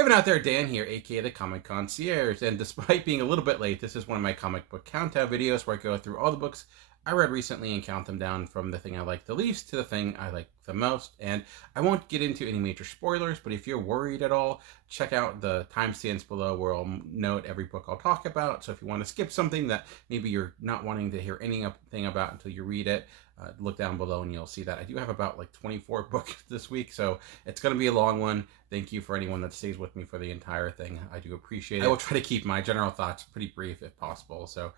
Everyone out there, Dan here, aka the Comic Concierge, and despite being a little bit late, this is one of my comic book countdown videos where I go through all the books I read recently and count them down from the thing I like the least to the thing I like the most. And I won't get into any major spoilers, but if you're worried at all, check out the timestamps below where I'll note every book I'll talk about. So if you want to skip something that maybe you're not wanting to hear anything about until you read it, look down below and you'll see that I do have about like 24 books this week, so it's going to be a long one. Thank you for anyone that stays with me for the entire thing. I do appreciate it. I will try to keep my general thoughts pretty brief if possible, so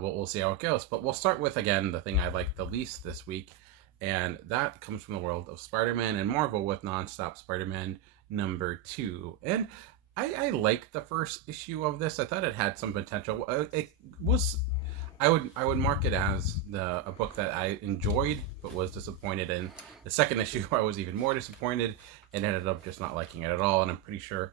we'll see how it goes. But we'll start with, again, the thing I like the least this week, and that comes from the world of Spider-Man and Marvel with Non-Stop Spider-Man #2. And I liked the first issue of this. I thought it had some potential. It was... I would mark it as a book that I enjoyed but was disappointed in. The second issue I was even more disappointed and ended up just not liking it at all, and I'm pretty sure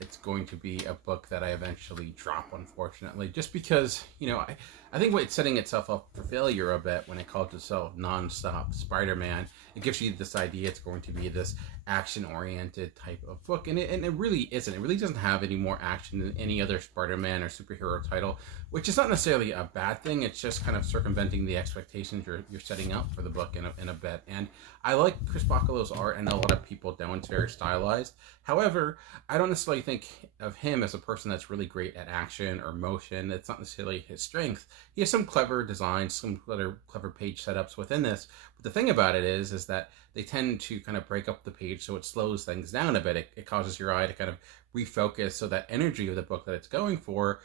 it's going to be a book that I eventually drop, unfortunately, just because, you know, I think it's setting itself up for failure a bit when it calls itself Non-Stop Spider-Man. It gives you this idea it's going to be this action-oriented type of book, and it really isn't. It really doesn't have any more action than any other Spider-Man or superhero title, which is not necessarily a bad thing. It's just kind of circumventing the expectations you're setting up for the book in a bit. And I like Chris Bachalo's art, and a lot of people don't. It's very stylized. However, I don't necessarily think of him as a person that's really great at action or motion. It's not necessarily his strength. He has some clever designs, some clever page setups within this. But the thing about it is that they tend to kind of break up the page, so it slows things down a bit. It causes your eye to kind of refocus, so that energy of the book that it's going for,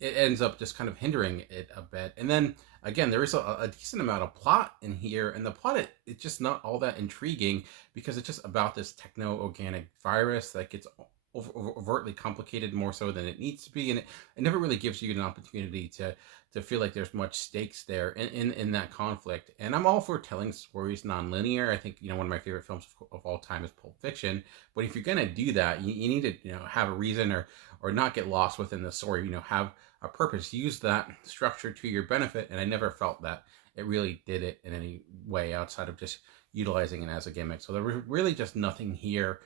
it ends up just kind of hindering it a bit. And then again, there is a decent amount of plot in here, and the plot it's just not all that intriguing because it's just about this techno-organic virus that gets overtly complicated more so than it needs to be, and it never really gives you an opportunity to feel like there's much stakes there in that conflict. And I'm all for telling stories non-linear. I think, you know, one of my favorite films of all time is Pulp Fiction, but if you're gonna do that, you need to, you know, have a reason or not get lost within the story, you know, have a purpose, use that structure to your benefit. And I never felt that it really did it in any way outside of just utilizing it as a gimmick. So there was really just nothing here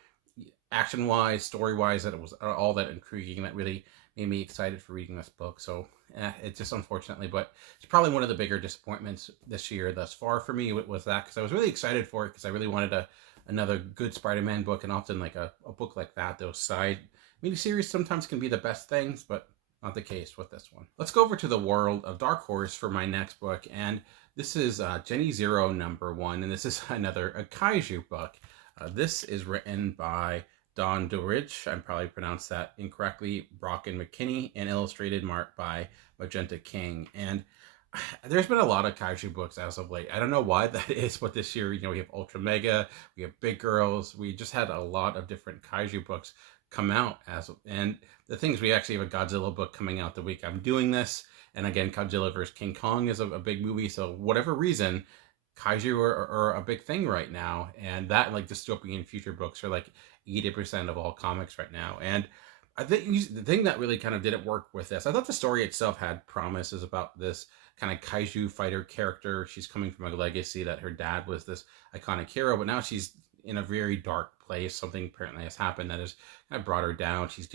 action-wise, story-wise, that it was all that intriguing that really made me excited for reading this book. So it's just unfortunately, but it's probably one of the bigger disappointments this year thus far for me was that, because I was really excited for it because I really wanted another good Spider-Man book, and often like a book like that, those side miniseries sometimes can be the best things, but not the case with this one. Let's go over to the world of Dark Horse for my next book, and this is Jenny Zero #1, and this is a kaiju book. This is written by Don Dorich, I probably pronounced that incorrectly, Brock and McKinney, and illustrated marked by Magenta King. And there's been a lot of kaiju books as of late. I don't know why that is, but this year, you know, we have Ultra Mega, we have Big Girls, we just had a lot of different kaiju books come out and the things, we actually have a Godzilla book coming out the week I'm doing this. And again, Godzilla vs. King Kong is a big movie, so whatever reason, kaiju are a big thing right now, and that, like, dystopian future books are like 80% of all comics right now. And I think the thing that really kind of didn't work with this, I thought the story itself had promises about this kind of kaiju fighter character. She's coming from a legacy that her dad was this iconic hero, but now she's in a very dark place. Something apparently has happened that has kind of brought her down. She's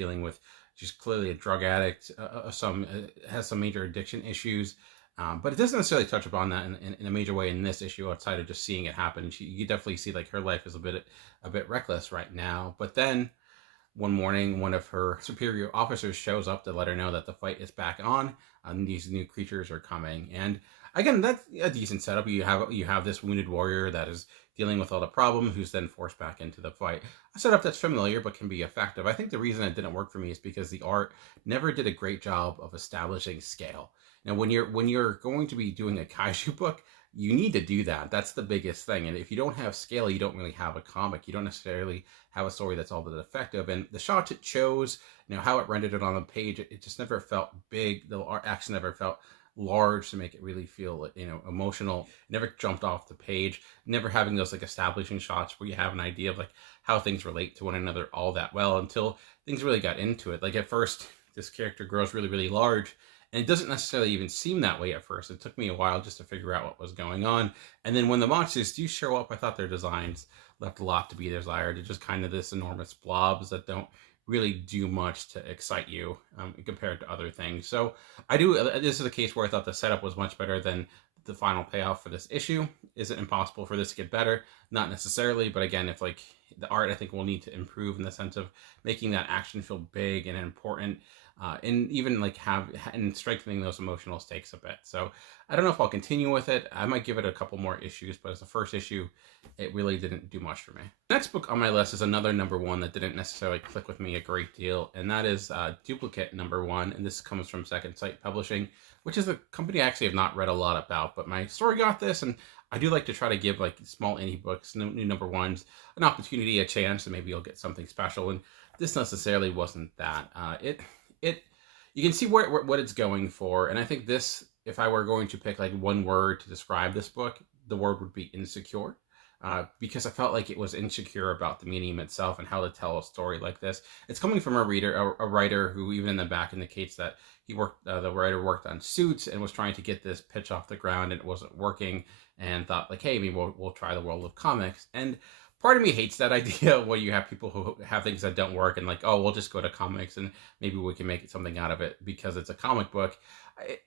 clearly a drug addict, has some major addiction issues. But it doesn't necessarily touch upon that in a major way in this issue, outside of just seeing it happen. You definitely see like her life is a bit reckless right now. But then one morning, one of her superior officers shows up to let her know that the fight is back on, and these new creatures are coming. And again, that's a decent setup. You have this wounded warrior that is dealing with all the problems, who's then forced back into the fight. A setup that's familiar but can be effective. I think the reason it didn't work for me is because the art never did a great job of establishing scale. Now, when you're going to be doing a kaiju book, you need to do that. That's the biggest thing. And if you don't have scale, you don't really have a comic. You don't necessarily have a story that's all that effective. And the shots it chose, you know, how it rendered it on the page, it just never felt big. The art action never felt large to make it really feel, you know, emotional. It never jumped off the page. Never having those like establishing shots where you have an idea of like how things relate to one another all that well until things really got into it. Like at first, this character grows really, really large. And it doesn't necessarily even seem that way at first. It took me a while just to figure out what was going on. And then when the monsters do show up, I thought their designs left a lot to be desired. They're just kind of this enormous blobs that don't really do much to excite you compared to other things. So this is a case where I thought the setup was much better than the final payoff for this issue. Is it impossible for this to get better? Not necessarily, but again, if like the art, I think will need to improve in the sense of making that action feel big and important, and even like and strengthening those emotional stakes a bit. So I don't know if I'll continue with it. I might give it a couple more issues, but as the first issue, it really didn't do much for me. Next book on my list is another #1 that didn't necessarily click with me a great deal, and that is Duplicant #1, and this comes from Second Sight Publishing, which is a company I actually have not read a lot about, but my store got this, and I do like to try to give like small indie books, new #1s, an opportunity, a chance, and maybe you'll get something special. And this necessarily wasn't that. You can see what it's going for, and I think this, if I were going to pick like one word to describe this book, the word would be insecure. Because I felt like it was insecure about the medium itself and how to tell a story like this. It's coming from a writer who even in the back indicates that the writer worked on Suits and was trying to get this pitch off the ground and it wasn't working, and thought like, hey, maybe we'll try the world of comics. And part of me hates that idea where you have people who have things that don't work and like, oh, we'll just go to comics and maybe we can make something out of it because it's a comic book.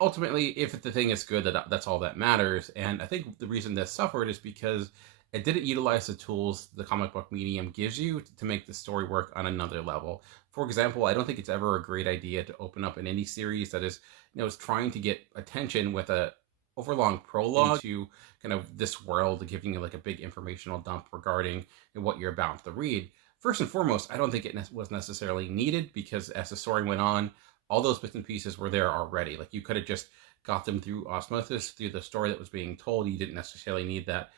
Ultimately, if the thing is good, that's all that matters. And I think the reason this suffered is because it didn't utilize the tools the comic book medium gives you to make the story work on another level. For example, I don't think it's ever a great idea to open up an indie series that is trying to get attention with a overlong prologue to kind of this world, giving you like a big informational dump regarding what you're about to read. First and foremost, I don't think it was necessarily needed, because as the story went on, all those bits and pieces were there already. Like you could have just got them through osmosis, through the story that was being told. You didn't necessarily need that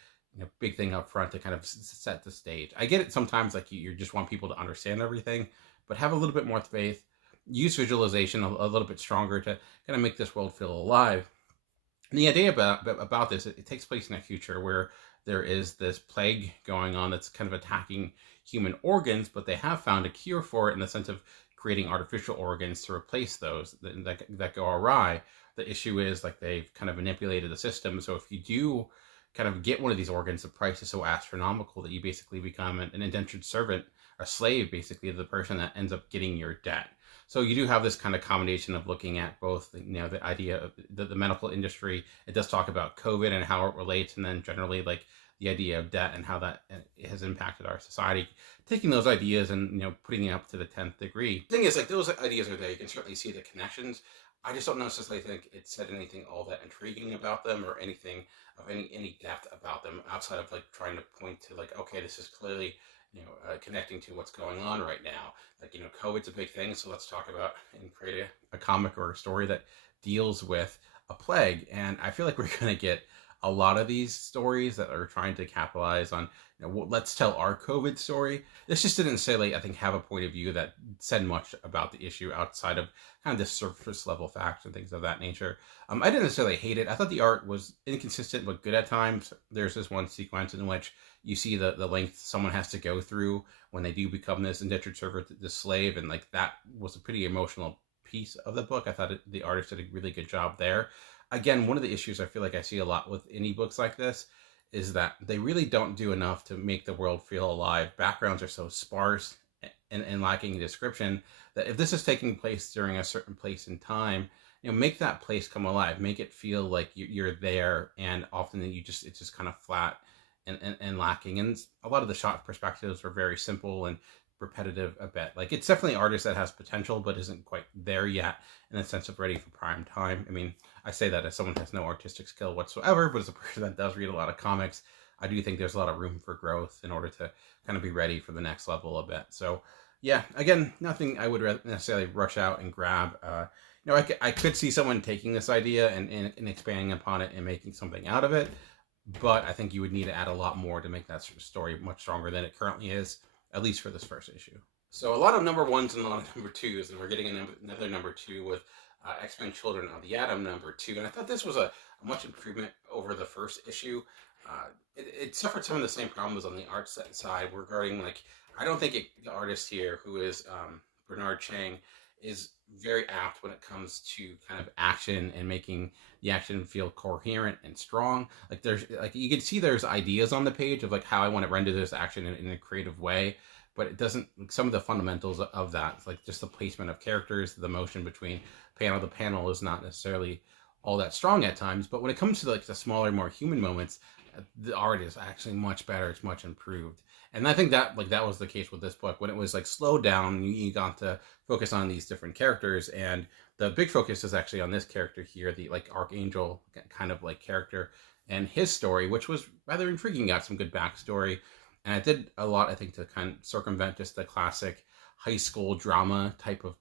big thing up front to kind of set the stage. I get it sometimes, like you just want people to understand everything, but have a little bit more faith. Use visualization a little bit stronger to kind of make this world feel alive. And the idea about this, it takes place in a future where there is this plague going on that's kind of attacking human organs, but they have found a cure for it in the sense of creating artificial organs to replace those that go awry. The issue is like they've kind of manipulated the system. So if you do kind of get one of these organs, the price is so astronomical that you basically become an indentured servant, a slave basically, of the person that ends up getting your debt. So you do have this kind of combination of looking at both, the idea of the medical industry. It does talk about COVID and how it relates, and then generally like the idea of debt and how that has impacted our society. Taking those ideas and putting it up to the 10th degree. The thing is, like, those ideas are there. You can certainly see the connections. I just don't necessarily think it said anything all that intriguing about them, or anything of any depth about them, outside of like trying to point to like, okay, this is clearly connecting to what's going on right now. Like, COVID's a big thing, so let's talk about and create a comic or a story that deals with a plague. And I feel like we're going to get a lot of these stories that are trying to capitalize on, let's tell our COVID story. This just didn't necessarily, I think, have a point of view that said much about the issue outside of kind of the surface level facts and things of that nature. I didn't necessarily hate it. I thought the art was inconsistent but good at times. There's this one sequence in which you see the length someone has to go through when they do become this indentured servant, this slave, and like that was a pretty emotional piece of the book. I thought the artist did a really good job there. Again, one of the issues I feel like I see a lot with indie books like this is that they really don't do enough to make the world feel alive. Backgrounds are so sparse and lacking description that if this is taking place during a certain place in time, make that place come alive. Make it feel like you're there, and often it's just kind of flat and lacking. And a lot of the shot perspectives are very simple and repetitive a bit. Like, it's definitely an artist that has potential but isn't quite there yet in the sense of ready for prime time. I mean, I say that as someone who has no artistic skill whatsoever, but as a person that does read a lot of comics, I do think there's a lot of room for growth in order to kind of be ready for the next level a bit. So yeah, again, nothing I would necessarily rush out and grab. I could see someone taking this idea and expanding upon it and making something out of it, but I think you would need to add a lot more to make that story much stronger than it currently is, at least for this first issue. So a lot of #1s and a lot of #2s, and we're getting another #2 with X-Men Children of the Atom #2. And I thought this was a much improvement over the first issue. It suffered some of the same problems on the art side regarding, like, I don't think the artist here, who is Bernard Chang, is very apt when it comes to kind of action and making the action feel coherent and strong. Like, you can see there's ideas on the page of like how I want to render this action in a creative way, but it doesn't, some of the fundamentals of that, like just the placement of characters, the motion between panel to panel is not necessarily all that strong at times. But when it comes to like the smaller, more human moments, the art is actually much better. It's much improved. And I think that that was the case with this book. When it was like slowed down, you got to focus on these different characters, and the big focus is actually on this character here, the like Archangel kind of like character, and his story, which was rather intriguing. Got some good backstory, and it did a lot, I think, to kind of circumvent just the classic high school drama type of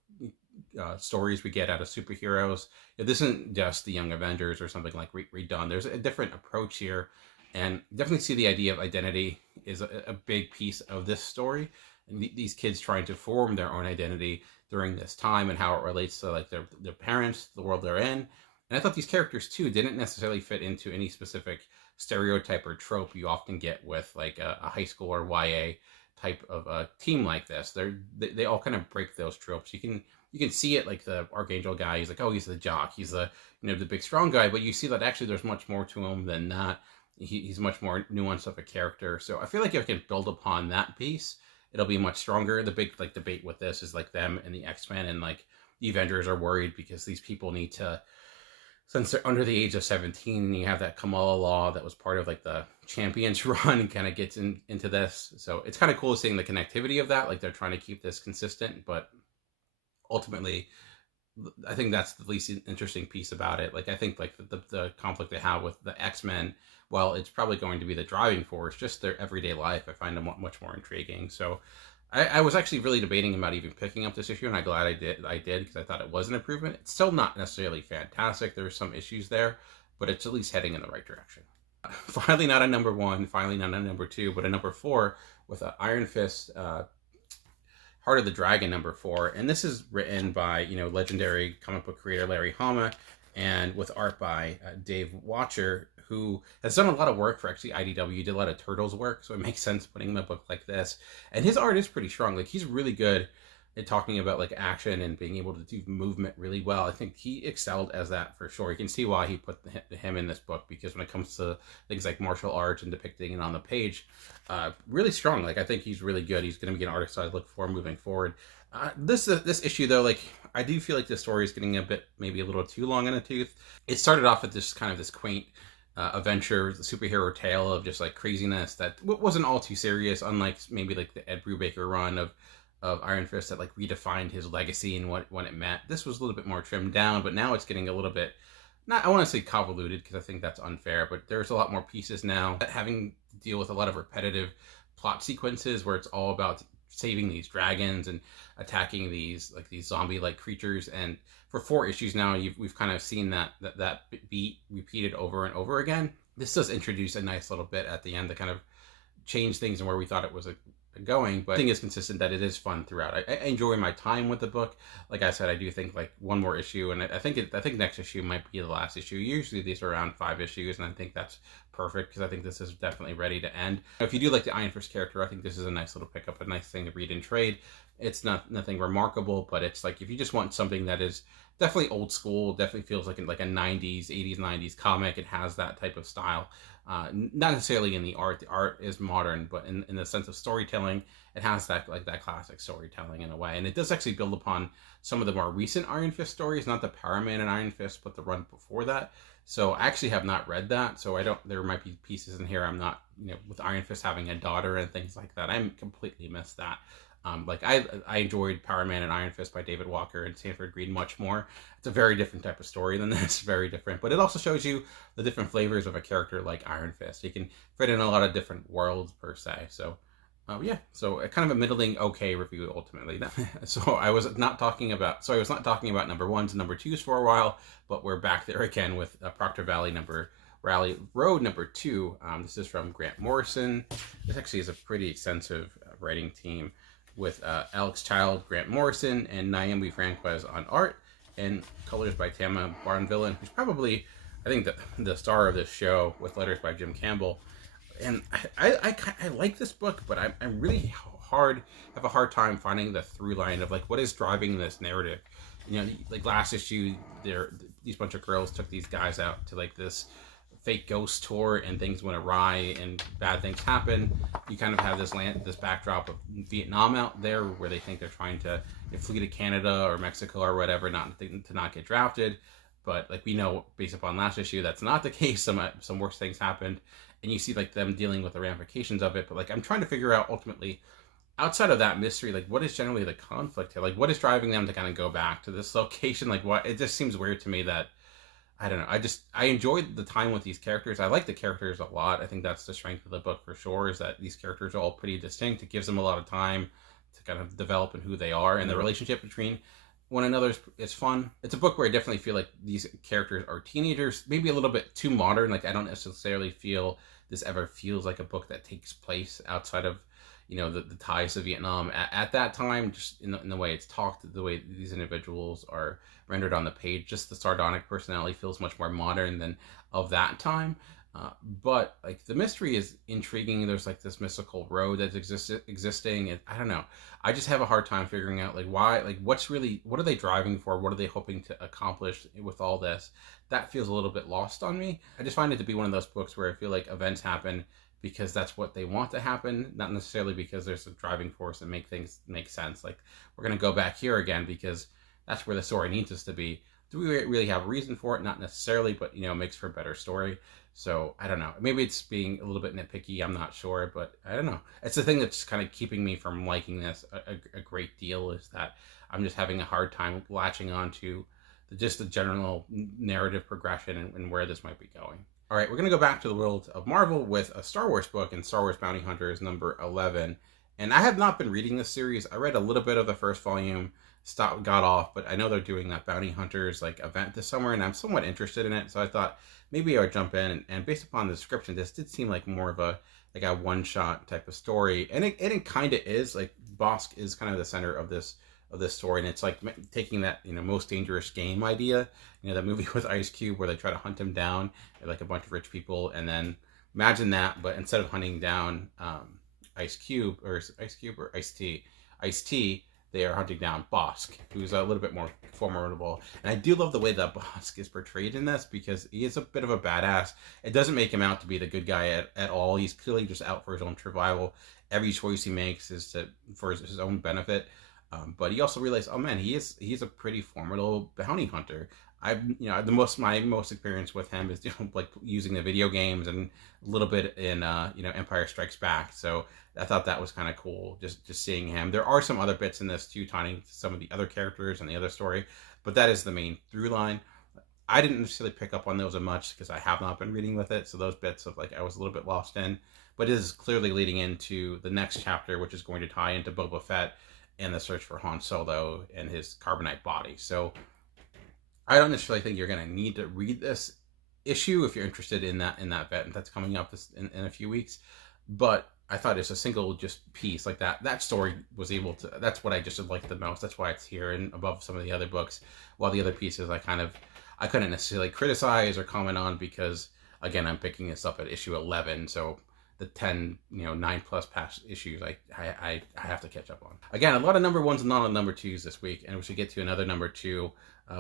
stories we get out of superheroes. This isn't just the Young Avengers or something like redone. There's a different approach here, and definitely see the idea of identity is a big piece of this story, and these kids trying to form their own identity during this time, and how it relates to like their parents, the world they're in. And I thought these characters too didn't necessarily fit into any specific stereotype or trope you often get with like a high school or YA type of a team like this. They all kind of break those tropes. You can see it, like the Archangel guy. He's like, oh, he's the jock. He's the the big strong guy. But you see that actually there's much more to him than that. He's much more nuanced of a character. So I feel like if I can build upon that piece, it'll be much stronger. The big like debate with this is like them and the X-Men, and like the Avengers are worried because these people need to, since they're under the age of 17, and you have that Kamala law that was part of like the Champions run kind of gets into this. So it's kind of cool seeing the connectivity of that. Like they're trying to keep this consistent, but ultimately I think that's the least interesting piece about it. Like I think like the conflict they have with the X-Men, well, it's probably going to be the driving force, just their everyday life, I find them much more intriguing. So I was actually really debating about even picking up this issue, and I'm glad I did because I thought it was an improvement. It's still not necessarily fantastic. There's some issues there, but it's at least heading in the right direction. Finally, not a number 1, finally not a number 2, but a number 4 with an Iron Fist, Heart of the Dragon number 4. And this is written by, legendary comic book creator Larry Hama, and with art by Dave Watcher, who has done a lot of work for actually IDW, did a lot of Turtles work, so it makes sense putting him in a book like this. And his art is pretty strong. Like, he's really good at talking about like action and being able to do movement really well. I think he excelled as that for sure. You can see why he put him in this book, because when it comes to things like martial arts and depicting it on the page, really strong. Like, I think he's really good. He's going to be an artist I'd look for moving forward. This issue though, like, I do feel like the story is getting maybe a little too long in the tooth. It started off with this kind of this quaint adventure, the superhero tale of just like craziness that wasn't all too serious, unlike maybe like the Ed Brubaker run of Iron Fist that like redefined his legacy and what it meant. This was a little bit more trimmed down, but now it's getting a little bit, not, I want to say convoluted because I think that's unfair, but there's a lot more pieces now, having to deal with a lot of repetitive plot sequences where it's all about saving these dragons and attacking these zombie-like creatures. And for 4 issues now, we've kind of seen that beat repeated over and over again. This does introduce a nice little bit at the end to kind of change things and where we thought it was going, but I think it's consistent that it is fun throughout. I enjoy my time with the book. Like I said, I do think like one more issue, and I think next issue might be the last issue. Usually these are around 5 issues, and I think that's perfect because I think this is definitely ready to end. If you do like the Iron Fist character, I think this is a nice little pickup, a nice thing to read and trade. It's nothing remarkable, but it's like if you just want something that is definitely old school, definitely feels like a 90s, 80s, 90s comic. It has that type of style. Not necessarily in the art. The art is modern, but in the sense of storytelling, it has that classic storytelling in a way. And it does actually build upon some of the more recent Iron Fist stories, not the Power Man and Iron Fist, but the run before that. So I actually have not read that. So there might be pieces in here I'm not, with Iron Fist having a daughter and things like that. I completely missed that. Like I enjoyed Power Man and Iron Fist by David Walker and Sanford Greene much more. It's a very different type of story than this, very different. But it also shows you the different flavors of a character like Iron Fist. You can fit in a lot of different worlds per se. So yeah, so a kind of a middling okay review ultimately. So I was not talking about number 1s and number 2s for a while, but we're back there again with Proctor Valley Road number 2. This is from Grant Morrison. This actually is a pretty extensive writing team, with Alex Child, Grant Morrison, and Naomi Franquez on art, and colors by Tama Barnvillen, who's probably, I think, the star of this show, with letters by Jim Campbell. And I like this book, but I'm really have a hard time finding the through line of like what is driving this narrative. Like last issue, these bunch of girls took these guys out to like this fake ghost tour and things went awry and bad things happen. You kind of have this backdrop of Vietnam out there where they think they're trying to flee to Canada or Mexico or whatever, to not get drafted. But like we know, based upon last issue, that's not the case. Some worse things happened, and you see like them dealing with the ramifications of it. But like I'm trying to figure out ultimately, outside of that mystery, like what is generally the conflict here? Like what is driving them to kind of go back to this location? Like what? It just seems weird to me that, I don't know. I enjoyed the time with these characters. I like the characters a lot. I think that's the strength of the book for sure, is that these characters are all pretty distinct. It gives them a lot of time to kind of develop in who they are, and the relationship between one another is fun. It's a book where I definitely feel like these characters are teenagers, maybe a little bit too modern. Like I don't necessarily feel this ever feels like a book that takes place outside of, the ties to Vietnam at that time, just in the way it's talked, the way these individuals are rendered on the page. Just the sardonic personality feels much more modern than of that time. But like the mystery is intriguing. There's like this mystical road that's existing. And I don't know. I just have a hard time figuring out like why, like what are they driving for? What are they hoping to accomplish with all this? That feels a little bit lost on me. I just find it to be one of those books where I feel like events happen because that's what they want to happen, not necessarily because there's a driving force and make things make sense. Like we're going to go back here again because that's where the story needs us to be. Do we really have a reason for it? Not necessarily, but it makes for a better story. So I don't know. Maybe it's being a little bit nitpicky. I'm not sure, but I don't know. It's the thing that's kind of keeping me from liking this a great deal, is that I'm just having a hard time latching on to just the general narrative progression and where this might be going. All right, we're going to go back to the world of Marvel with a Star Wars book, and Star Wars Bounty Hunters number 11. And I have not been reading this series. I read a little bit of the first volume, got off, but I know they're doing that Bounty Hunters like event this summer, and I'm somewhat interested in it. So I thought maybe I would jump in, and based upon the description, this did seem like more of a one-shot type of story. And it kind of is. Like Bosk is kind of the center of this story, and it's like taking that most dangerous game idea, that movie with Ice Cube where they try to hunt him down, like a bunch of rich people, and then imagine that, but instead of hunting down Ice Cube or Ice-T, they are hunting down Bosk, who's a little bit more formidable. And I do love the way that Bosk is portrayed in this, because he is a bit of a badass. It doesn't make him out to be the good guy at all. He's clearly just out for his own survival. Every choice he makes is for his own benefit. But he also realized, oh man, he's a pretty formidable bounty hunter. My most experience with him is like using the video games and a little bit in Empire Strikes Back. So I thought that was kind of cool, just seeing him. There are some other bits in this too, tying to some of the other characters and the other story, but that is the main through line. I didn't necessarily pick up on those as much because I have not been reading with it. So those bits of I was a little bit lost in, but it is clearly leading into the next chapter, which is going to tie into Boba Fett and the search for Han Solo and his carbonite body. So I don't necessarily think you're going to need to read this issue if you're interested in that event that's coming up in a few weeks. But I thought it's a single just piece like that. That story was able to. That's what I just liked the most. That's why it's here and above some of the other books. While the other pieces I couldn't necessarily criticize or comment on, because again, I'm picking this up at issue 11. So the 10, 9+ past issues, I have to catch up on. Again, a lot of number ones and not a number twos this week, and we should get to another number two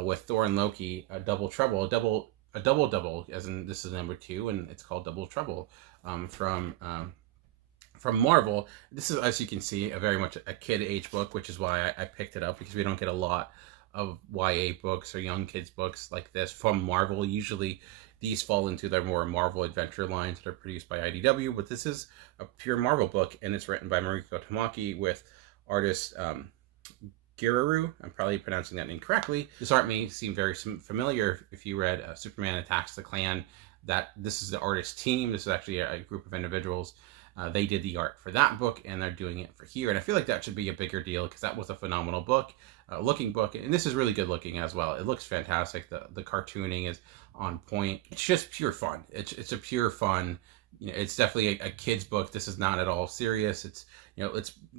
with Thor and Loki, a double trouble, a double, as in this is number 2, and it's called Double Trouble from Marvel. This is, as you can see, a very much a kid age book, which is why I picked it up, because we don't get a lot of YA books or young kids books like this from Marvel. Usually these fall into their more Marvel adventure lines that are produced by IDW, but this is a pure Marvel book, and it's written by Mariko Tamaki with artist Giraru. I'm probably pronouncing that incorrectly. This art may seem very familiar if you read Superman Attacks the Klan. That this is the artist team. This is actually a group of individuals. They did the art for that book, and they're doing it for here. And I feel like that should be a bigger deal, because that was a phenomenal book, looking book. And this is really good looking as well. It looks fantastic. The cartooning is on point. It's just pure fun. It's a pure fun. It's definitely a kid's book. This is not at all serious. It's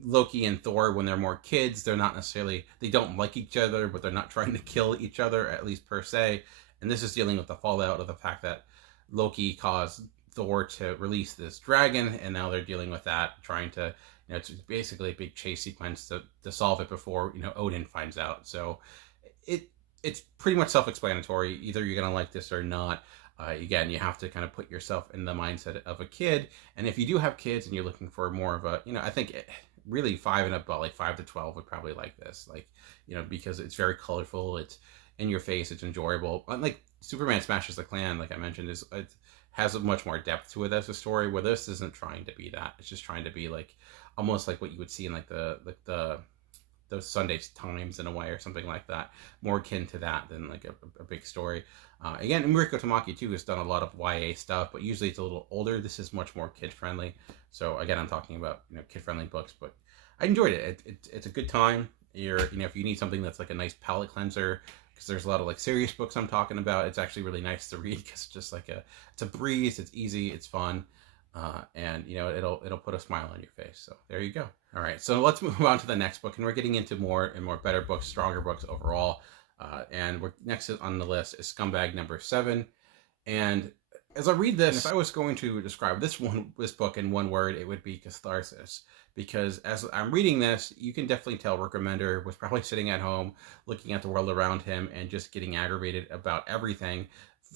Loki and Thor when they're more kids. They're not necessarily, they don't like each other, but they're not trying to kill each other, at least per se. And this is dealing with the fallout of the fact that Loki caused Thor to release this dragon, and now they're dealing with that, trying to, it's basically a big chase sequence to solve it before, Odin finds out. So it's pretty much self-explanatory. Either you're going to like this or not. Again, you have to kind of put yourself in the mindset of a kid. And if you do have kids and you're looking for more of a, I think really 5 and up, like 5 to 12 would probably like this, like, because it's very colorful, it's in your face, it's enjoyable. Like Superman Smashes the Klan, like I mentioned, it has a much more depth to it as a story, where this isn't trying to be that. It's just trying to be like almost like what you would see in like the those Sunday Times in a way, or something like that, more akin to that than like a big story. Again, Umberiko Tamaki too has done a lot of YA stuff, but usually it's a little older. This is much more kid friendly. So again, I'm talking about kid friendly books, but I enjoyed it. It's a good time. If you need something that's like a nice palate cleanser, because there's a lot of like serious books I'm talking about, it's actually really nice to read because it's just like it's a breeze. It's easy. It's fun. And it'll put a smile on your face. So there you go. All right, so let's move on to the next book, and we're getting into more and more better books, stronger books overall. And next on the list is Scumbag number 7. And as I read this, if I was going to describe this book in one word, it would be catharsis. Because as I'm reading this, you can definitely tell Rick Remender was probably sitting at home, looking at the world around him, and just getting aggravated about everything,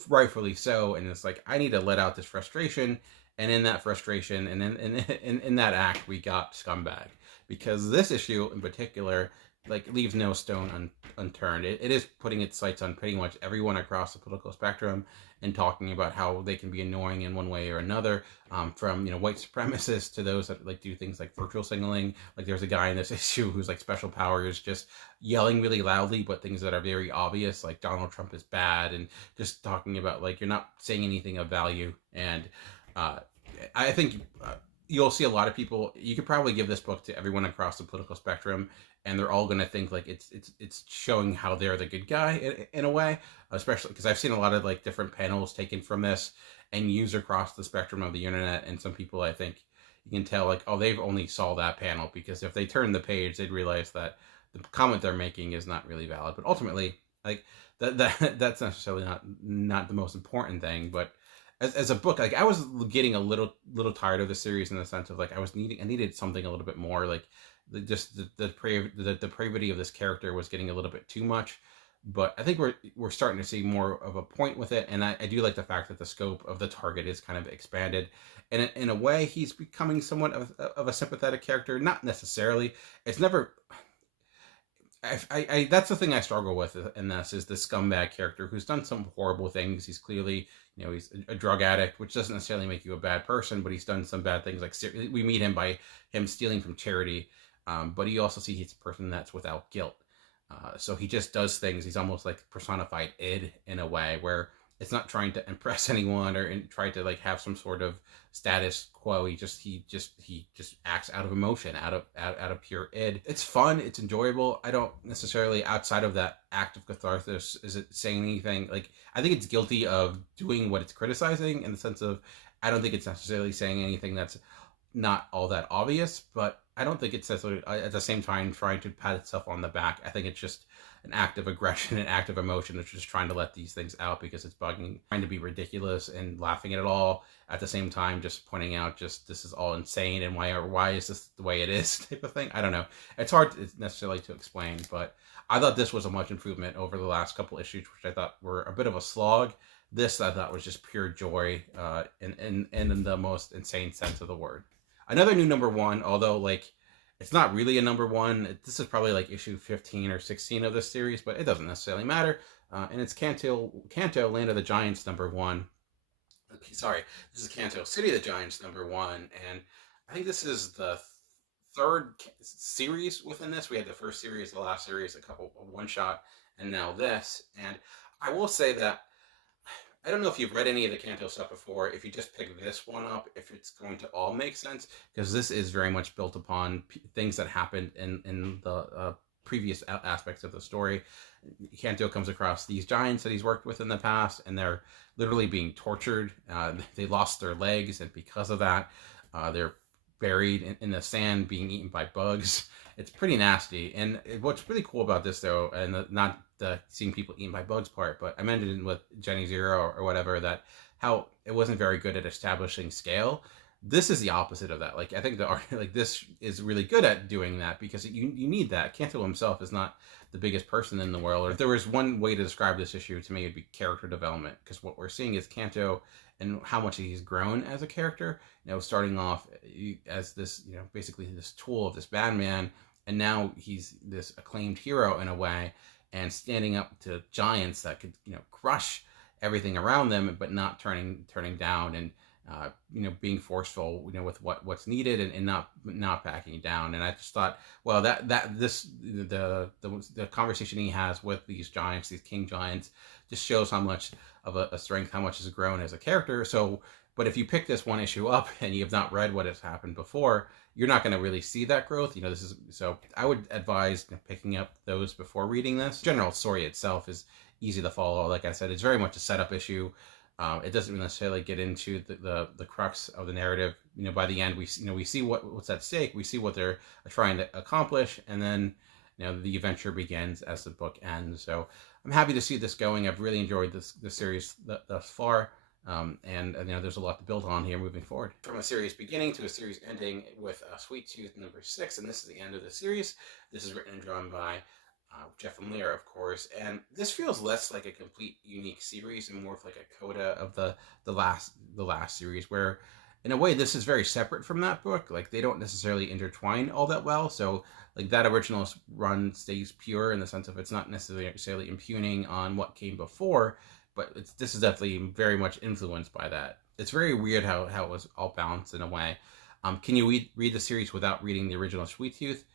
rightfully so. And it's like, I need to let out this frustration. And in that frustration, and in that act, we got Scumbag. Because this issue in particular, like, leaves no stone unturned. It is putting its sights on pretty much everyone across the political spectrum, and talking about how they can be annoying in one way or another, from white supremacists to those that like do things like virtual signaling. Like there's a guy in this issue who's like special powers, just yelling really loudly, but things that are very obvious, like Donald Trump is bad, and just talking about like you're not saying anything of value. And I think you'll see a lot of people. You could probably give this book to everyone across the political spectrum, and they're all going to think like it's showing how they're the good guy in a way. Especially because I've seen a lot of like different panels taken from this and used across the spectrum of the internet. And some people, I think, you can tell like, oh, they've only saw that panel, because if they turn the page, they'd realize that the comment they're making is not really valid. But ultimately, like that's necessarily not the most important thing. But as a book, like I was getting a little tired of the series, in the sense of like I needed something a little bit more. Like the depravity of this character was getting a little bit too much. But I think we're starting to see more of a point with it, and I do like the fact that the scope of the target is kind of expanded, and in a way he's becoming somewhat of a sympathetic character. Not necessarily. It's never. I that's the thing I struggle with in this, is the Scumbag character who's done some horrible things. He's clearly, he's a drug addict, which doesn't necessarily make you a bad person, but he's done some bad things. Like we meet him by him stealing from charity, but you also see he's a person that's without guilt. So he just does things. He's almost like personified id in a way, where it's not trying to impress anyone or try to like have some sort of status quo. He just acts out of emotion, out of pure id. It's fun. It's enjoyable. I don't necessarily, outside of that act of catharsis, is it saying anything. Like, I think it's guilty of doing what it's criticizing, in the sense of, I don't think it's necessarily saying anything that's not all that obvious, but I don't think it's necessarily at the same time trying to pat itself on the back. I think it's just an act of aggression, an act of emotion. It's just trying to let these things out because it's bugging, trying to be ridiculous and laughing at it all. At the same time, just pointing out this is all insane, and why is this the way it is, type of thing. I don't know. It's hard necessarily to explain, but I thought this was a much improvement over the last couple issues, which I thought were a bit of a slog. This I thought was just pure joy, in the most insane sense of the word. Another new number 1, although like it's not really a number 1. This is probably like issue 15 or 16 of this series, but it doesn't necessarily matter. And it's Canto, Land of the Giants number 1. Sorry, this is Canto, City of the Giants number 1, and I think this is the third series within this. We had the first series, the last series, a couple of one shot, and now this. And I will say that I don't know if you've read any of the Canto stuff before, if you just pick this one up, if it's going to all make sense, because this is very much built upon things that happened in the previous aspects of the story. Canto comes across these giants that he's worked with in the past, and they're literally being tortured. They lost their legs, and because of that, they're buried in the sand, being eaten by bugs. It's pretty nasty. And what's really cool about this, though, and not the seeing people eaten by bugs part, but I mentioned with Jenny Zero or whatever, that how it wasn't very good at establishing scale. This is the opposite of that. Like, I think the art, like, this is really good at doing that, because you need that. Canto himself is not the biggest person in the world. Or if there was one way to describe this issue to me, it'd be character development, because what we're seeing is Canto and how much he's grown as a character. Starting off as this, basically this tool of this bad man, and now he's this acclaimed hero in a way, and standing up to giants that could, crush everything around them, but not turning down, and being forceful, with what's needed, and not backing down. And I just thought, well, the conversation he has with these giants, these king giants, just shows how much of a strength, how much has grown as a character. So, but if you pick this one issue up and you have not read what has happened before, you're not going to really see that growth. So I would advise picking up those before reading this. The general story itself is easy to follow. Like I said, it's very much a setup issue. It doesn't necessarily get into the crux of the narrative. By the end, we see what's at stake. We see what they're trying to accomplish, and then the adventure begins as the book ends. So I'm happy to see this going. I've really enjoyed this series thus far, and there's a lot to build on here moving forward. From a series beginning to a series ending with Sweet Tooth number 6, and this is the end of the series. This is written and drawn by Jeff Lemire, of course, and this feels less like a complete unique series and more of like a coda of the last series, where in a way this is very separate from that book. Like, they don't necessarily intertwine all that well. So like, that original run stays pure in the sense of it's not necessarily impugning on what came before, but this is definitely very much influenced by that. It's very weird how it was all balanced in a way. Can you read the series without reading the original Sweet Tooth?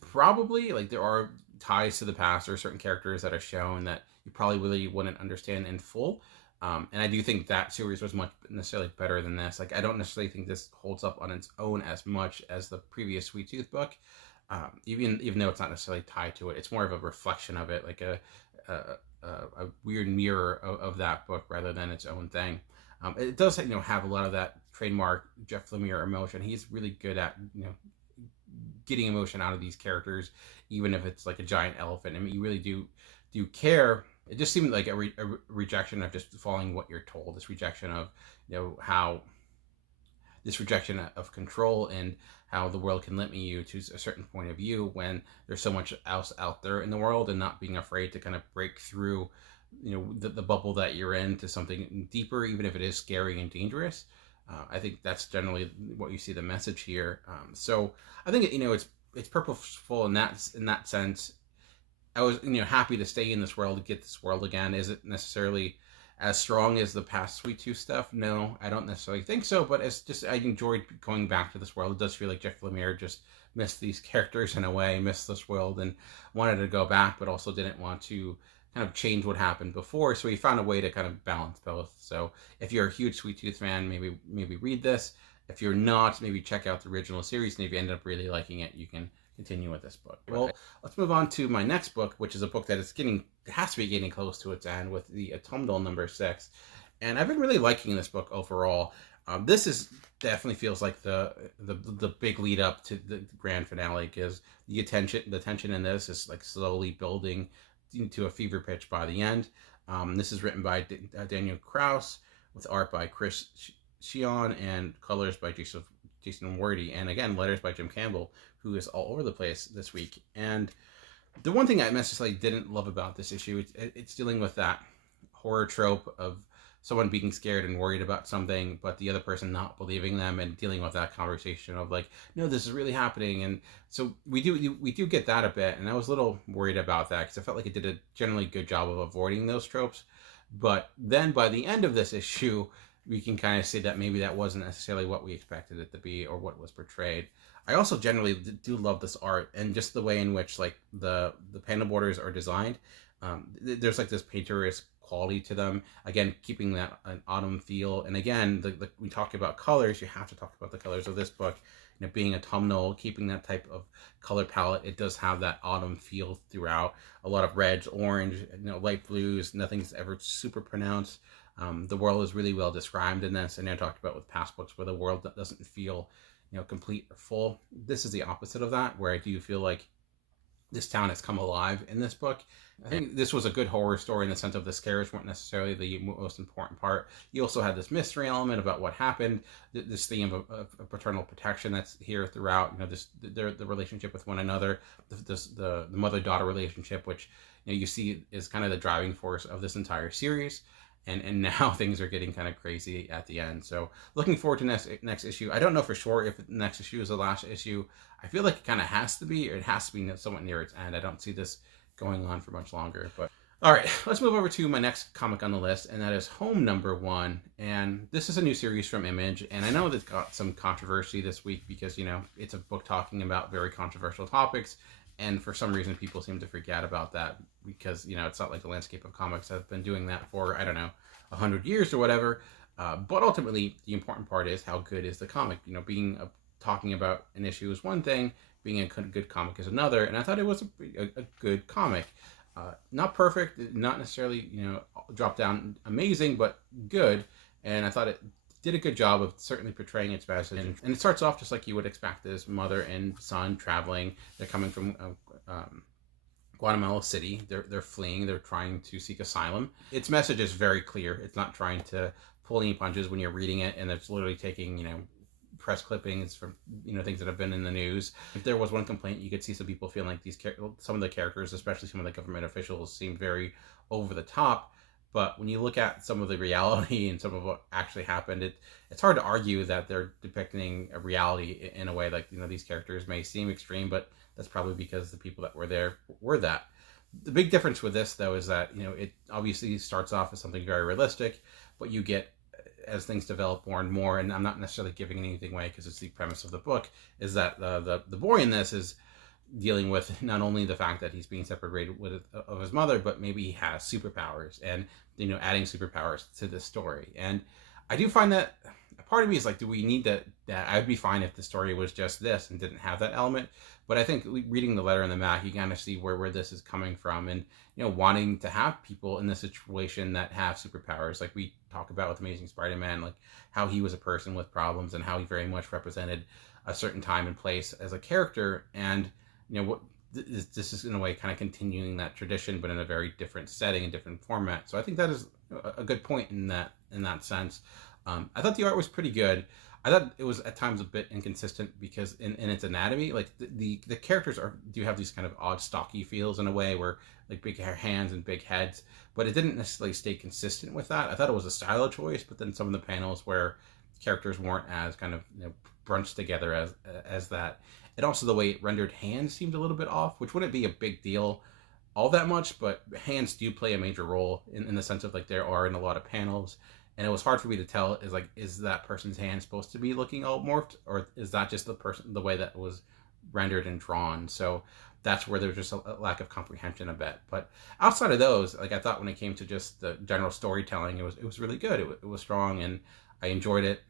Probably. Like, there are ties to the past, or certain characters that are shown that you probably really wouldn't understand in full. And I do think that series was much necessarily better than this. Like, I don't necessarily think this holds up on its own as much as the previous Sweet Tooth book, even though it's not necessarily tied to it. It's more of a reflection of it, like a weird mirror of that book rather than its own thing. It does have a lot of that trademark Jeff Lemire emotion. He's really good at getting emotion out of these characters, even if it's like a giant elephant. I mean, you really do care. It just seemed like a rejection of just following what you're told. This rejection of how this rejection of control, and how the world can limit you to a certain point of view when there's so much else out there in the world, and not being afraid to kind of break through the bubble that you're in to something deeper, even if it is scary and dangerous. I think that's generally what you see the message here. So I think it's purposeful in that sense. I was happy to stay in this world, to get this world again. Is it necessarily as strong as the past Sweet Tooth stuff? No, I don't necessarily think so. But it's just, I enjoyed going back to this world. It does feel like Jeff Lemire just missed these characters in a way, missed this world, and wanted to go back, but also didn't want to kind of change what happened before. So he found a way to kind of balance both. So if you're a huge Sweet Tooth fan, maybe read this. If you're not, maybe check out the original series, and if you end up really liking it, you can continue with this book. Well, let's move on to my next book, which is a book that has to be getting close to its end, with the Autumnal number 6. And I've been really liking this book overall. This is definitely feels like the big lead up to the grand finale, because the tension in this is like slowly building to a fever pitch by the end. This is written by Daniel Kraus, with art by Chris Sheon, and colors by Jason Wardy, and again, letters by Jim Campbell, who is all over the place this week. And the one thing I necessarily didn't love about this issue, it's dealing with that horror trope of someone being scared and worried about something, but the other person not believing them, and dealing with that conversation of like, no, this is really happening. And so we do get that a bit, and I was a little worried about that, because I felt like it did a generally good job of avoiding those tropes. But then by the end of this issue, we can kind of see that maybe that wasn't necessarily what we expected it to be, or what was portrayed. I also generally do love this art, and just the way in which like the panel borders are designed. There's like this painterist quality to them. Again, keeping that an autumn feel. And again, we talk about colors. You have to talk about the colors of this book. Being autumnal, keeping that type of color palette. It does have that autumn feel throughout. A lot of reds, orange, light blues. Nothing's ever super pronounced. The world is really well described in this, and I talked about with past books where the world doesn't feel complete or full. This is the opposite of that, where I do feel like this town has come alive in this book. I think this was a good horror story in the sense of the scares weren't necessarily the most important part. You also had this mystery element about what happened, this theme of paternal protection that's here throughout. You know, the relationship with one another, the mother-daughter relationship, which you see is kind of the driving force of this entire series. And now things are getting kind of crazy at the end. So looking forward to next issue. I don't know for sure if the next issue is the last issue. I feel like it kind of has to be, or it has to be somewhat near its end. I don't see this going on for much longer. But all right, let's move over to my next comic on the list, and that is Home #1. And this is a new series from Image, and I know it's got some controversy this week because, it's a book talking about very controversial topics, and for some reason people seem to forget about that because, it's not like the landscape of comics have been doing that for, I don't know, 100 years or whatever. But ultimately, the important part is how good is the comic. Talking about an issue is one thing, being a good comic is another, and I thought it was a good comic. Not perfect, not necessarily, drop down amazing, but good. And I thought it did a good job of certainly portraying its message. And it starts off just like you would expect this mother and son traveling. They're coming from Guatemala City. They're fleeing. They're trying to seek asylum. Its message is very clear. It's not trying to pull any punches when you're reading it, and it's literally taking, press clippings from things that have been in the news. If there was one complaint, you could see some people feeling like some of the characters, especially some of the government officials, seem very over the top. But when you look at some of the reality and some of what actually happened, it's hard to argue that they're depicting a reality in a way like, these characters may seem extreme, but that's probably because the people that were there were that. The big difference with this, though, is that, it obviously starts off as something very realistic, but you get, as things develop more and more, and I'm not necessarily giving anything away because it's the premise of the book, is that the boy in this is dealing with not only the fact that he's being separated of his mother, but maybe he has superpowers, and adding superpowers to this story. And I do find that part of me is like, do we need that? I'd be fine if the story was just this and didn't have that element. But I think reading the letter in the Mac, you kind of see where this is coming from, and wanting to have people in this situation that have superpowers, like we talk about with Amazing Spider-Man, like how he was a person with problems and how he very much represented a certain time and place as a character. And what this is in a way kind of continuing that tradition, but in a very different setting and different format. So I think that is a good point in that sense. I thought the art was pretty good. I thought it was at times a bit inconsistent because in its anatomy, like the characters do have these kind of odd stocky feels in a way, where like big hands and big heads, but it didn't necessarily stay consistent with that. I thought it was a style choice, but then some of the panels where characters weren't as kind of bunched together as that. And also the way it rendered hands seemed a little bit off, which wouldn't be a big deal all that much, but hands do play a major role in the sense of like there are in a lot of panels. And it was hard for me to tell, is that person's hand supposed to be looking all morphed, or is that just the way that was rendered and drawn? So that's where there's just a lack of comprehension a bit. But outside of those, like I thought when it came to just the general storytelling, it was really good. It was strong, and I enjoyed it.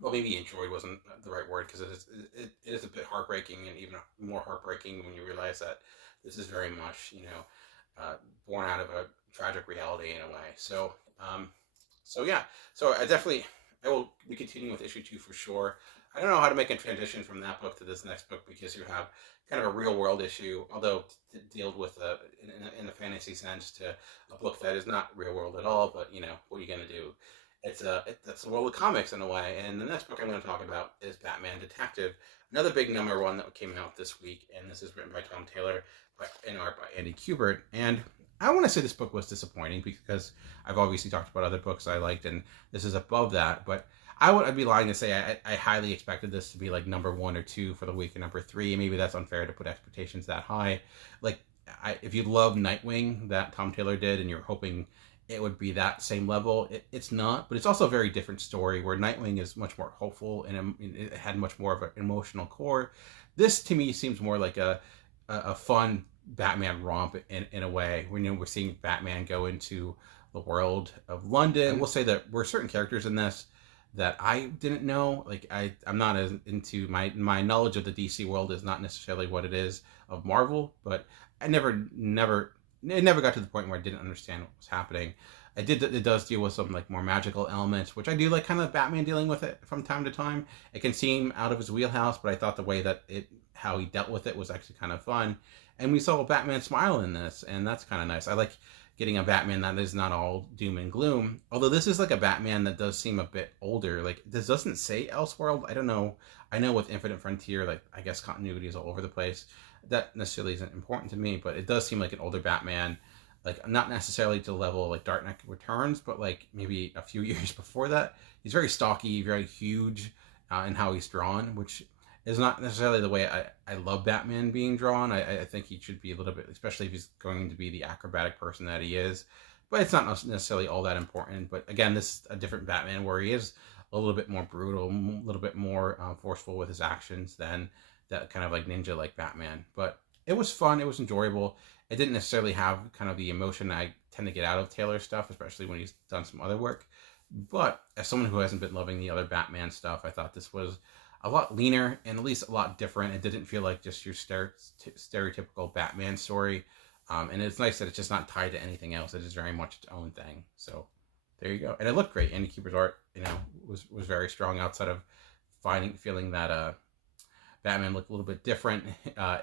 Well, maybe enjoyed wasn't the right word, because it is a bit heartbreaking, and even more heartbreaking when you realize that this is very much, born out of a tragic reality in a way. So yeah, so I will be continuing with issue 2 for sure. I don't know how to make a transition from that book to this next book, because you have kind of a real world issue, although dealt with in a fantasy sense, to a book that is not real world at all. But what are you going to do? That's the world of comics in a way. And the next book I'm going to talk about is Batman Detective, another big #1 that came out this week, and this is written by Tom Taylor and art by Andy Kubert. And I want to say this book was disappointing because I've obviously talked about other books I liked, and this is above that. But I'd be lying to say I highly expected this to be like #1 or 2 for the week, and #3. Maybe that's unfair to put expectations that high. Like, if you love Nightwing that Tom Taylor did, and you're hoping it would be that same level, it's not. But it's also a very different story, where Nightwing is much more hopeful, and it had much more of an emotional core. This to me seems more like a fun Batman romp in a way. We're seeing Batman go into the world of London. And we'll say that there were certain characters in this that I didn't know. Like I'm not as into my knowledge of the DC world is not necessarily what it is of Marvel, but it never got to the point where I didn't understand what was happening. It does deal with some like more magical elements, which I do like, kind of Batman dealing with it from time to time. It can seem out of his wheelhouse, but I thought the way that how he dealt with it was actually kind of fun. And we saw Batman smile in this, and that's kind of nice. I like getting a Batman that is not all doom and gloom. Although this is like a Batman that does seem a bit older. Like, this doesn't say Elseworld. I don't know. I know with Infinite Frontier, like, I guess continuity is all over the place. That necessarily isn't important to me, but it does seem like an older Batman. Like, not necessarily to the level like Dark Knight Returns, but like maybe a few years before that. He's very stocky, very huge in how he's drawn, which is not necessarily the way I love Batman being drawn. I think he should be a little bit, especially if he's going to be the acrobatic person that he is. But it's not necessarily all that important. But again, this is a different Batman where he is a little bit more brutal, a little bit more forceful with his actions than that kind of like ninja-like Batman. But it was fun. It was enjoyable. It didn't necessarily have kind of the emotion I tend to get out of Taylor's stuff, especially when he's done some other work. But as someone who hasn't been loving the other Batman stuff, I thought this was a lot leaner and at least a lot different. It didn't feel like just your stereotypical Batman story. And it's nice that it's just not tied to anything else. It is very much its own thing. So there you go. And it looked great. Andy Cooper's art, was very strong outside of feeling that Batman looked a little bit different.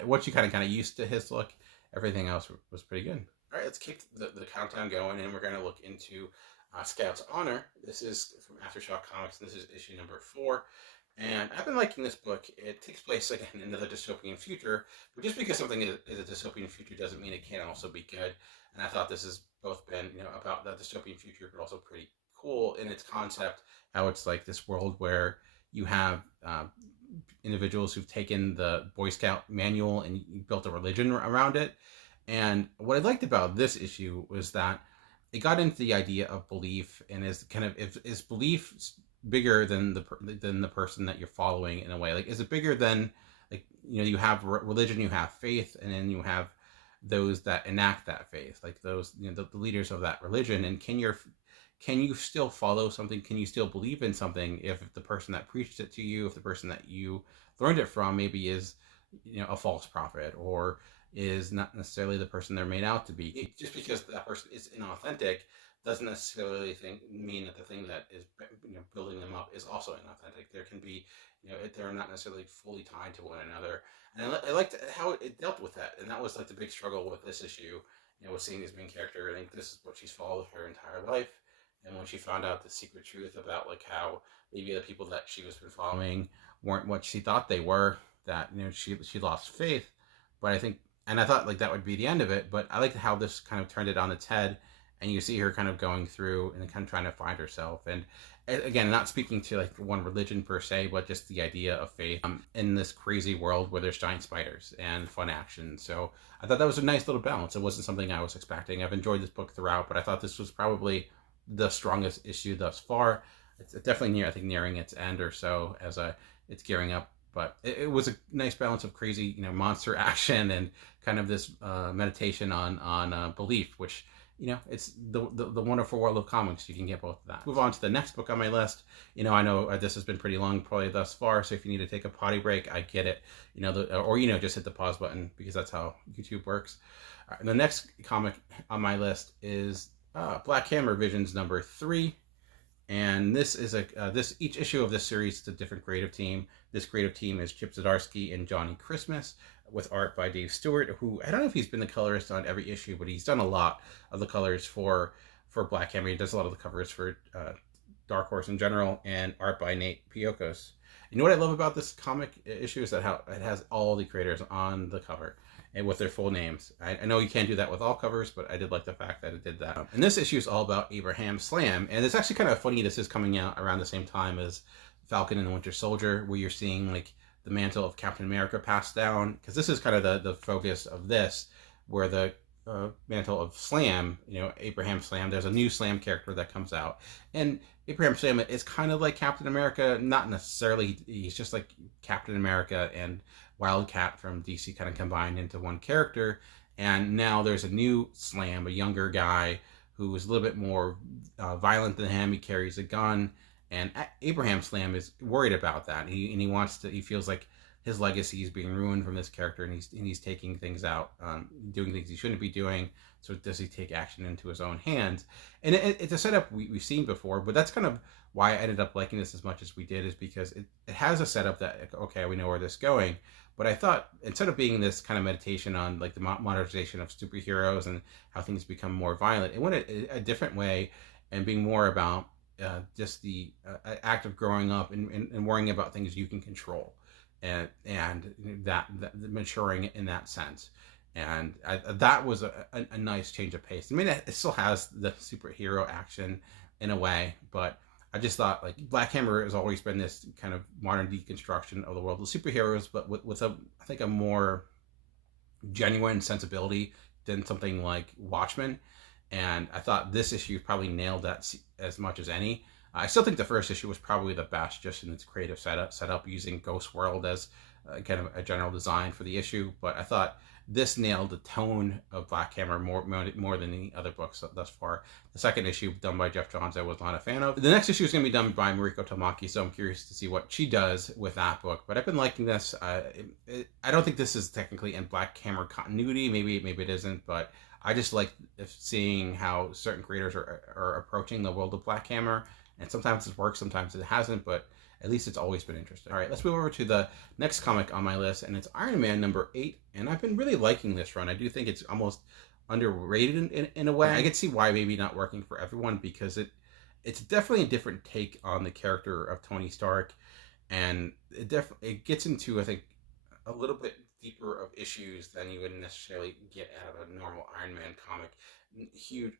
Once you kind of used to his look, everything else was pretty good. All right, let's keep the countdown going, and we're going to look into Scout's Honor. This is from Aftershock Comics, and this is issue number 4. And I've been liking this book. It takes place, again, in another dystopian future, but just because something is a dystopian future doesn't mean it can't also be good. And I thought this has both been, about that dystopian future, but also pretty cool in its concept, how it's like this world where you have individuals who've taken the Boy Scout manual and built a religion around it. And what I liked about this issue was that it got into the idea of belief, and is belief bigger than the person that you're following in a way? Like, is it bigger than, like, you have religion, you have faith, and then you have those that enact that faith, like those, the leaders of that religion. And can you still follow something? Can you still believe in something if the person that preached it to you, if the person that you learned it from maybe is, a false prophet, or is not necessarily the person they're made out to be? Just because that person is inauthentic doesn't necessarily mean that the thing that is building them up is also inauthentic. There can be, they're not necessarily fully tied to one another. And I liked how it dealt with that. And that was like the big struggle with this issue, with seeing this main character. I think this is what she's followed her entire life. And when she found out the secret truth about like how maybe the people that she was been following weren't what she thought they were, that she lost faith. But I thought like that would be the end of it. But I liked how this kind of turned it on its head, and you see her kind of going through and kind of trying to find herself. And again, not speaking to like one religion per se, but just the idea of faith in this crazy world where there's giant spiders and fun action. So I thought that was a nice little balance. It wasn't something I was expecting. I've enjoyed this book throughout, but I thought this was probably the strongest issue thus far. It's definitely nearing its end or so as it's gearing up. But it was a nice balance of crazy, monster action and kind of this meditation on belief, which, it's the wonderful world of comics. You can get both of that. Move on to the next book on my list. I know this has been pretty long probably thus far, so if you need to take a potty break, I get it. Or just hit the pause button, because that's how YouTube works. And the next comic on my list is Black Hammer Visions number 3. And this is each issue of this series is a different creative team. This creative team is Chip Zdarsky and Johnny Christmas, with art by Dave Stewart, who, I don't know if he's been the colorist on every issue, but he's done a lot of the colors for Black Hammer. He does a lot of the covers for Dark Horse in general, and art by Nate Piocos. You know what I love about this comic issue is that how it has all the creators on the cover and with their full names. I know you can't do that with all covers, but I did like the fact that it did that. And this issue is all about Abraham Slam, and it's actually kind of funny this is coming out around the same time as Falcon and the Winter Soldier, where you're seeing like the mantle of Captain America passed down, because this is kind of the focus of this, where the mantle of Slam, Abraham Slam, there's a new Slam character that comes out, and Abraham Slam is kind of like Captain America, not necessarily, he's just like Captain America and Wildcat from DC kind of combined into one character. And now there's a new Slam, a younger guy who is a little bit more violent than him. He carries a gun, and Abraham Slam is worried about that. He feels like his legacy is being ruined from this character, and he's taking things out, doing things he shouldn't be doing. So does he take action into his own hands? And it's a setup we've seen before, but that's kind of why I ended up liking this as much as we did, is because it has a setup that, okay, we know where this is going. But I thought, instead of being this kind of meditation on like the modernization of superheroes and how things become more violent, it went a different way, and being more about just the act of growing up and worrying about things you can control, and that maturing in that sense. And that was a nice change of pace. I mean, it still has the superhero action in a way, but I just thought, like, Black Hammer has always been this kind of modern deconstruction of the world of superheroes, but with I think a more genuine sensibility than something like Watchmen. And I thought this issue probably nailed that as much as any. I still think the first issue was probably the best, just in its creative setup using Ghost World as kind of a general design for the issue. But I thought this nailed the tone of Black Hammer more than any other books thus far. The second issue, done by Jeff Johns, I was not a fan of. The next issue is going to be done by Mariko Tamaki, so I'm curious to see what she does with that book. But I've been liking this. I don't think this is technically in Black Hammer continuity. Maybe it isn't, but I just like seeing how certain creators are approaching the world of Black Hammer. And sometimes it works, sometimes it hasn't, but at least it's always been interesting. All right, let's move over to the next comic on my list, and it's Iron Man number 8. And I've been really liking this run. I do think it's almost underrated in a way. I can see why maybe not working for everyone, because it's definitely a different take on the character of Tony Stark, and it gets into, I think, a little bit deeper of issues than you would necessarily get out of a normal Iron Man comic. Huge,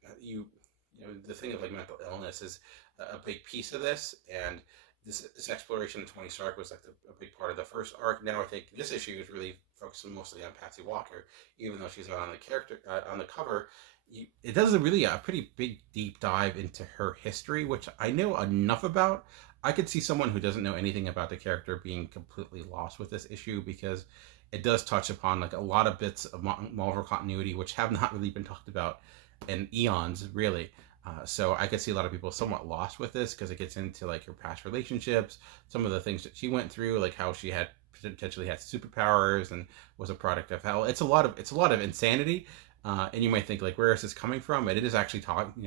the thing of like mental illness is a big piece of this, and this exploration of Tony Stark was like a big part of the first arc. Now I think this issue is really focusing mostly on Patsy Walker, even though she's not on the character on the cover. It does a pretty big deep dive into her history, which I know enough about. I could see someone who doesn't know anything about the character being completely lost with this issue, because it does touch upon like a lot of bits of Marvel continuity which have not really been talked about in eons, really. So I could see a lot of people somewhat lost with this, because it gets into like her past relationships, some of the things that she went through, like how she had potentially had superpowers and was a product of hell. It's a lot of insanity, and you might think like, where is this coming from? And it is actually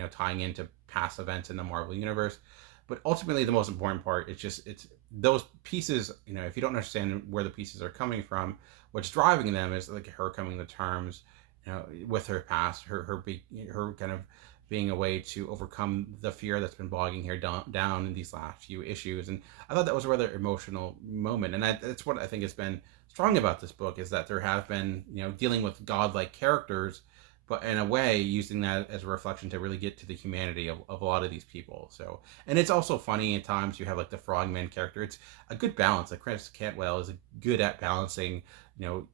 tying into past events in the Marvel universe. But ultimately, the most important part is it's those pieces. If you don't understand where the pieces are coming from, what's driving them is like her coming to terms, with her past, her kind of being a way to overcome the fear that's been bogging her down in these last few issues. And I thought that was a rather emotional moment. And that's what I think has been strong about this book, is that there have been, dealing with godlike characters, but in a way using that as a reflection to really get to the humanity of a lot of these people. So, and it's also funny at times. You have like the Frogman character. It's a good balance. Like Chris Cantwell is good at balancing,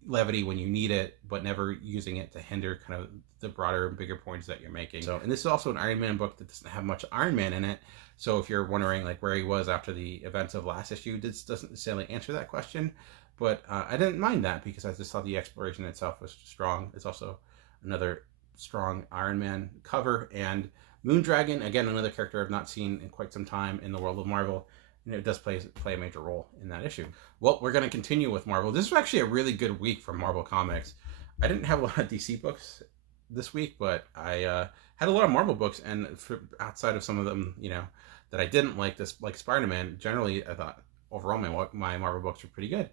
levity when you need it, but never using it to hinder kind of the broader and bigger points that you're making. So, and this is also an Iron Man book that doesn't have much Iron Man in it. So if you're wondering like where he was after the events of last issue, this doesn't necessarily answer that question. But I didn't mind that, because I just thought the exploration itself was strong. It's also another strong Iron Man cover. And Moondragon, again, another character I've not seen in quite some time in the world of Marvel. It does play a major role in that issue. Well, we're going to continue with Marvel. This was actually a really good week for Marvel Comics. I didn't have a lot of DC books this week, but I had a lot of Marvel books, and outside of some of them, that I didn't like, like Spider-Man, generally I thought overall my Marvel books were pretty good,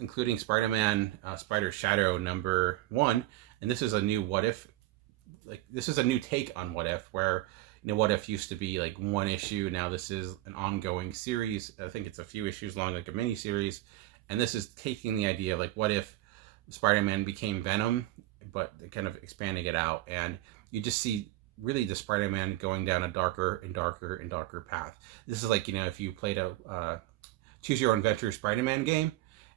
including Spider-Man Spider Shadow number 1. And this is a new What If, this is a new take on What If, where What If used to be like one issue. Now this is an ongoing series. I think it's a few issues long, like a mini series. And this is taking the idea of like, what if Spider-Man became Venom, but kind of expanding it out. And you just see really the Spider-Man going down a darker and darker and darker path. This is like, if you played a Choose Your Own Adventure Spider-Man game,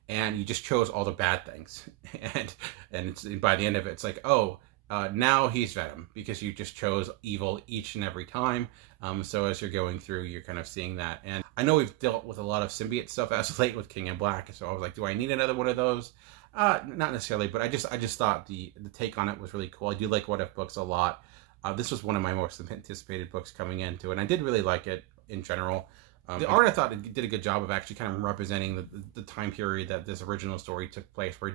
and you just chose all the bad things. and it's, by the end of it, it's like, now he's Venom, because you just chose evil each and every time. So as you're going through, you're kind of seeing that. And I know we've dealt with a lot of symbiote stuff as of late with King in Black, so I was like, do I need another one of those? Not necessarily, but I just thought the take on it was really cool. I do like What If books a lot. This was one of my most anticipated books coming into, and I did really like it in general. The art, I thought, it did a good job of actually kind of representing the time period that this original story took place. Where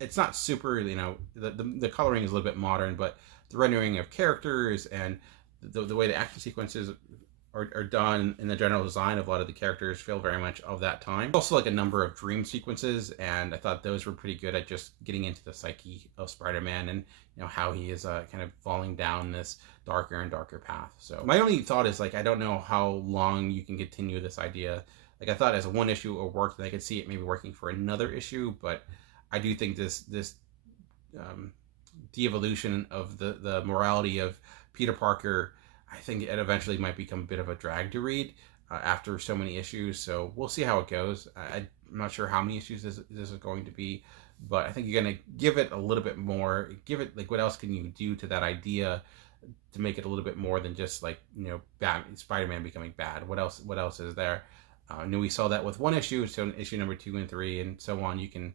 it's not super, the coloring is a little bit modern, but the rendering of characters and the way the action sequences are done, and the general design of a lot of the characters feel very much of that time. Also, like a number of dream sequences, and I thought those were pretty good at just getting into the psyche of Spider-Man and how he is kind of falling down this darker and darker path. So my only thought is, like, I don't know how long you can continue this idea. Like, I thought as a one issue it worked, and I could see it maybe working for another issue, but I do think this de-evolution of the morality of Peter Parker, I think it eventually might become a bit of a drag to read after so many issues. So we'll see how it goes. I'm not sure how many issues this is going to be, but I think you're going to give it a little bit more. Give it, like, what else can you do to that idea to make it a little bit more than just, like, Spider-Man becoming bad? What else is there? We saw that with one issue, so in issue number 2 and 3 and so on. You can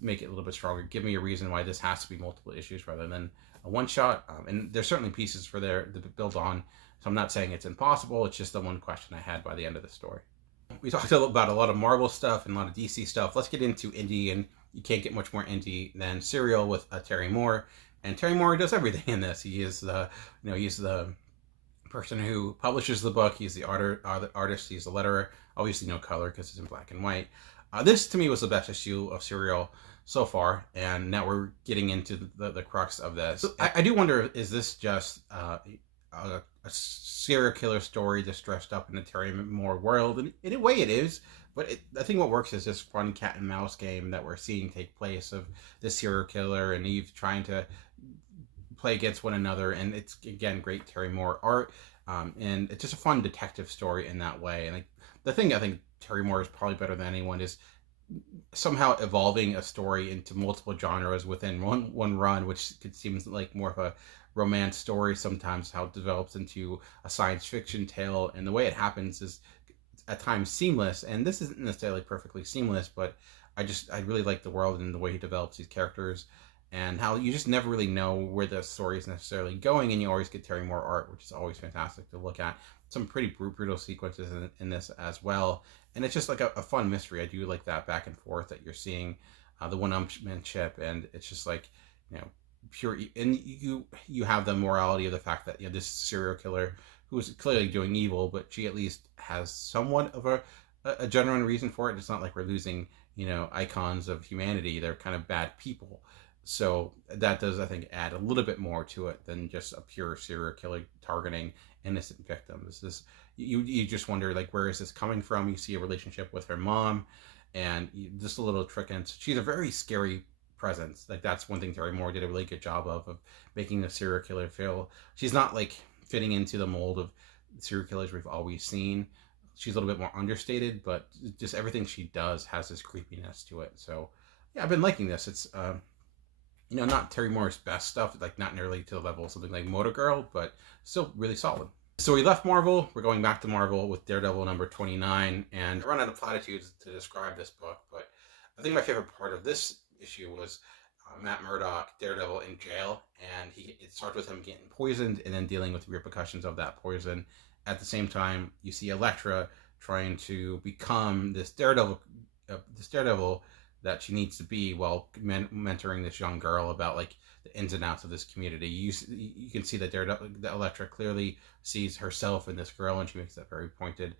make it a little bit stronger. Give me a reason why this has to be multiple issues rather than a one-shot. And there's certainly pieces for there to build on. So I'm not saying it's impossible. It's just the one question I had by the end of the story. We talked about a lot of Marvel stuff and a lot of DC stuff. Let's get into indie, and you can't get much more indie than Serial with Terry Moore. And Terry Moore does everything in this. He is he's the person who publishes the book. He's the artist. He's the letterer. Obviously no color because it's in black and white. This to me was the best issue of Serial so far, and now we're getting into the crux of this. I do wonder, is this just a serial killer story just dressed up in the Terry Moore world? And in a way it is, but I think what works is this fun cat and mouse game that we're seeing take place of this serial killer and Eve trying to play against one another, and it's, again, great Terry Moore art, and it's just a fun detective story in that way. And the thing I think Terry Moore is probably better than anyone is somehow evolving a story into multiple genres within one run, which could seem like more of a romance story sometimes, how it develops into a science fiction tale, and the way it happens is at times seamless. And this isn't necessarily perfectly seamless, but I really like the world and the way he develops these characters, and how you just never really know where the story is necessarily going, and you always get Terry Moore art, which is always fantastic to look at. Some pretty brutal sequences in this as well, and it's just like a fun mystery. I do like that back and forth that you're seeing, the one-upmanship, and it's just like, pure. And you have the morality of the fact that this serial killer who is clearly doing evil, but she at least has somewhat of a genuine reason for it. It's not like we're losing icons of humanity. They're kind of bad people. So that does, I think, add a little bit more to it than just a pure serial killer targeting innocent victims. You just wonder, like, where is this coming from? You see a relationship with her mom, and just a little trick, and she's a very scary presence. Like, that's one thing Terry Moore did a really good job of making the serial killer feel. She's not like fitting into the mold of serial killers we've always seen. She's a little bit more understated, but just everything she does has this creepiness to it. So yeah, I've been liking this. It's not Terry Moore's best stuff, like not nearly to the level of something like Motor Girl, but still really solid. So we left Marvel, we're going back to Marvel with Daredevil number 29, and I run out of platitudes to describe this book, but I think my favorite part of this issue was Matt Murdock, Daredevil, in jail, and it starts with him getting poisoned and then dealing with the repercussions of that poison. At the same time, you see Elektra trying to become this Daredevil that she needs to be, while mentoring this young girl about like the ins and outs of this community. You can see that Elektra clearly sees herself in this girl, and she makes that very pointed.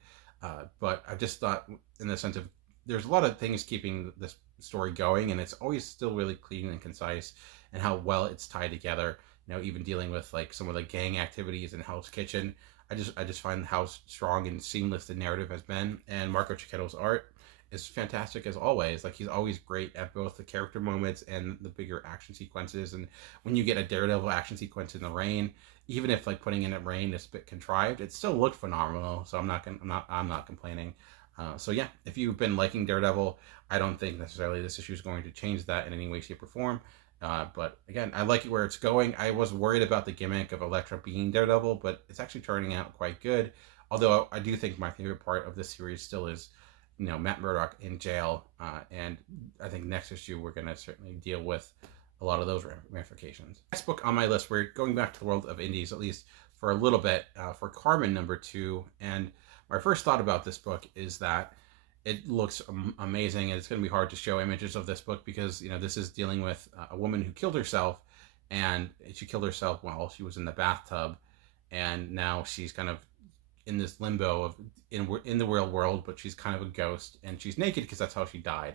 But I just thought, in the sense of, there's a lot of things keeping this story going, and it's always still really clean and concise, and how well it's tied together. Even dealing with like some of the gang activities in Hell's Kitchen. I just find how strong and seamless the narrative has been, and Marco Cicchetto's art is fantastic as always. Like, he's always great at both the character moments and the bigger action sequences. And when you get a Daredevil action sequence in the rain, even if like putting in a rain is a bit contrived, it still looked phenomenal. So I'm not complaining. So yeah, if you've been liking Daredevil, I don't think necessarily this issue is going to change that in any way, shape, or form. But again, I like it where it's going. I was worried about the gimmick of Elektra being Daredevil, but it's actually turning out quite good. Although I do think my favorite part of this series still is, Matt Murdock in jail, and I think next issue we're going to certainly deal with a lot of those ramifications. Next book on my list, we're going back to the world of indies, at least for a little bit, for Karmen number 2, and my first thought about this book is that it looks amazing, and it's going to be hard to show images of this book because, you know, this is dealing with a woman who killed herself, and she killed herself while she was in the bathtub, and now she's kind of in this limbo of in the real world, but she's kind of a ghost, and she's naked because that's how she died.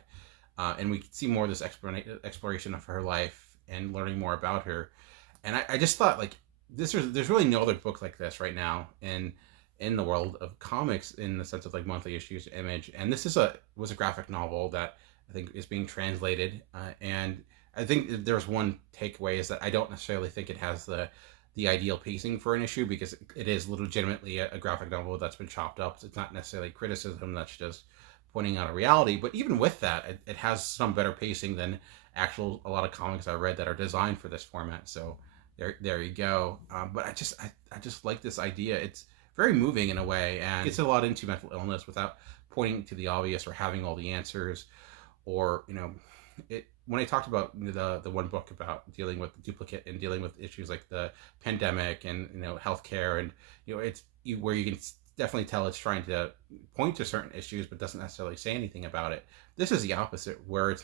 And we see more of this exploration of her life and learning more about her. And I just thought, like, there's really no other book like this right now in the world of comics, in the sense of like monthly issues, Image. And this was a graphic novel that I think is being translated, and I think there's one takeaway is that I don't necessarily think it has the ideal pacing for an issue, because it is legitimately a graphic novel that's been chopped up. It's not necessarily criticism, that's just pointing out a reality. But even with that, it has some better pacing than a lot of comics I read that are designed for this format. So there you go. But I just like this idea. It's very moving in a way, and gets a lot into mental illness without pointing to the obvious or having all the answers. Or, you know, when I talked about the one book about dealing with Duplicant and dealing with issues like the pandemic and, you know, healthcare, and, you know, where you can definitely tell it's trying to point to certain issues but doesn't necessarily say anything about it. This is the opposite, where its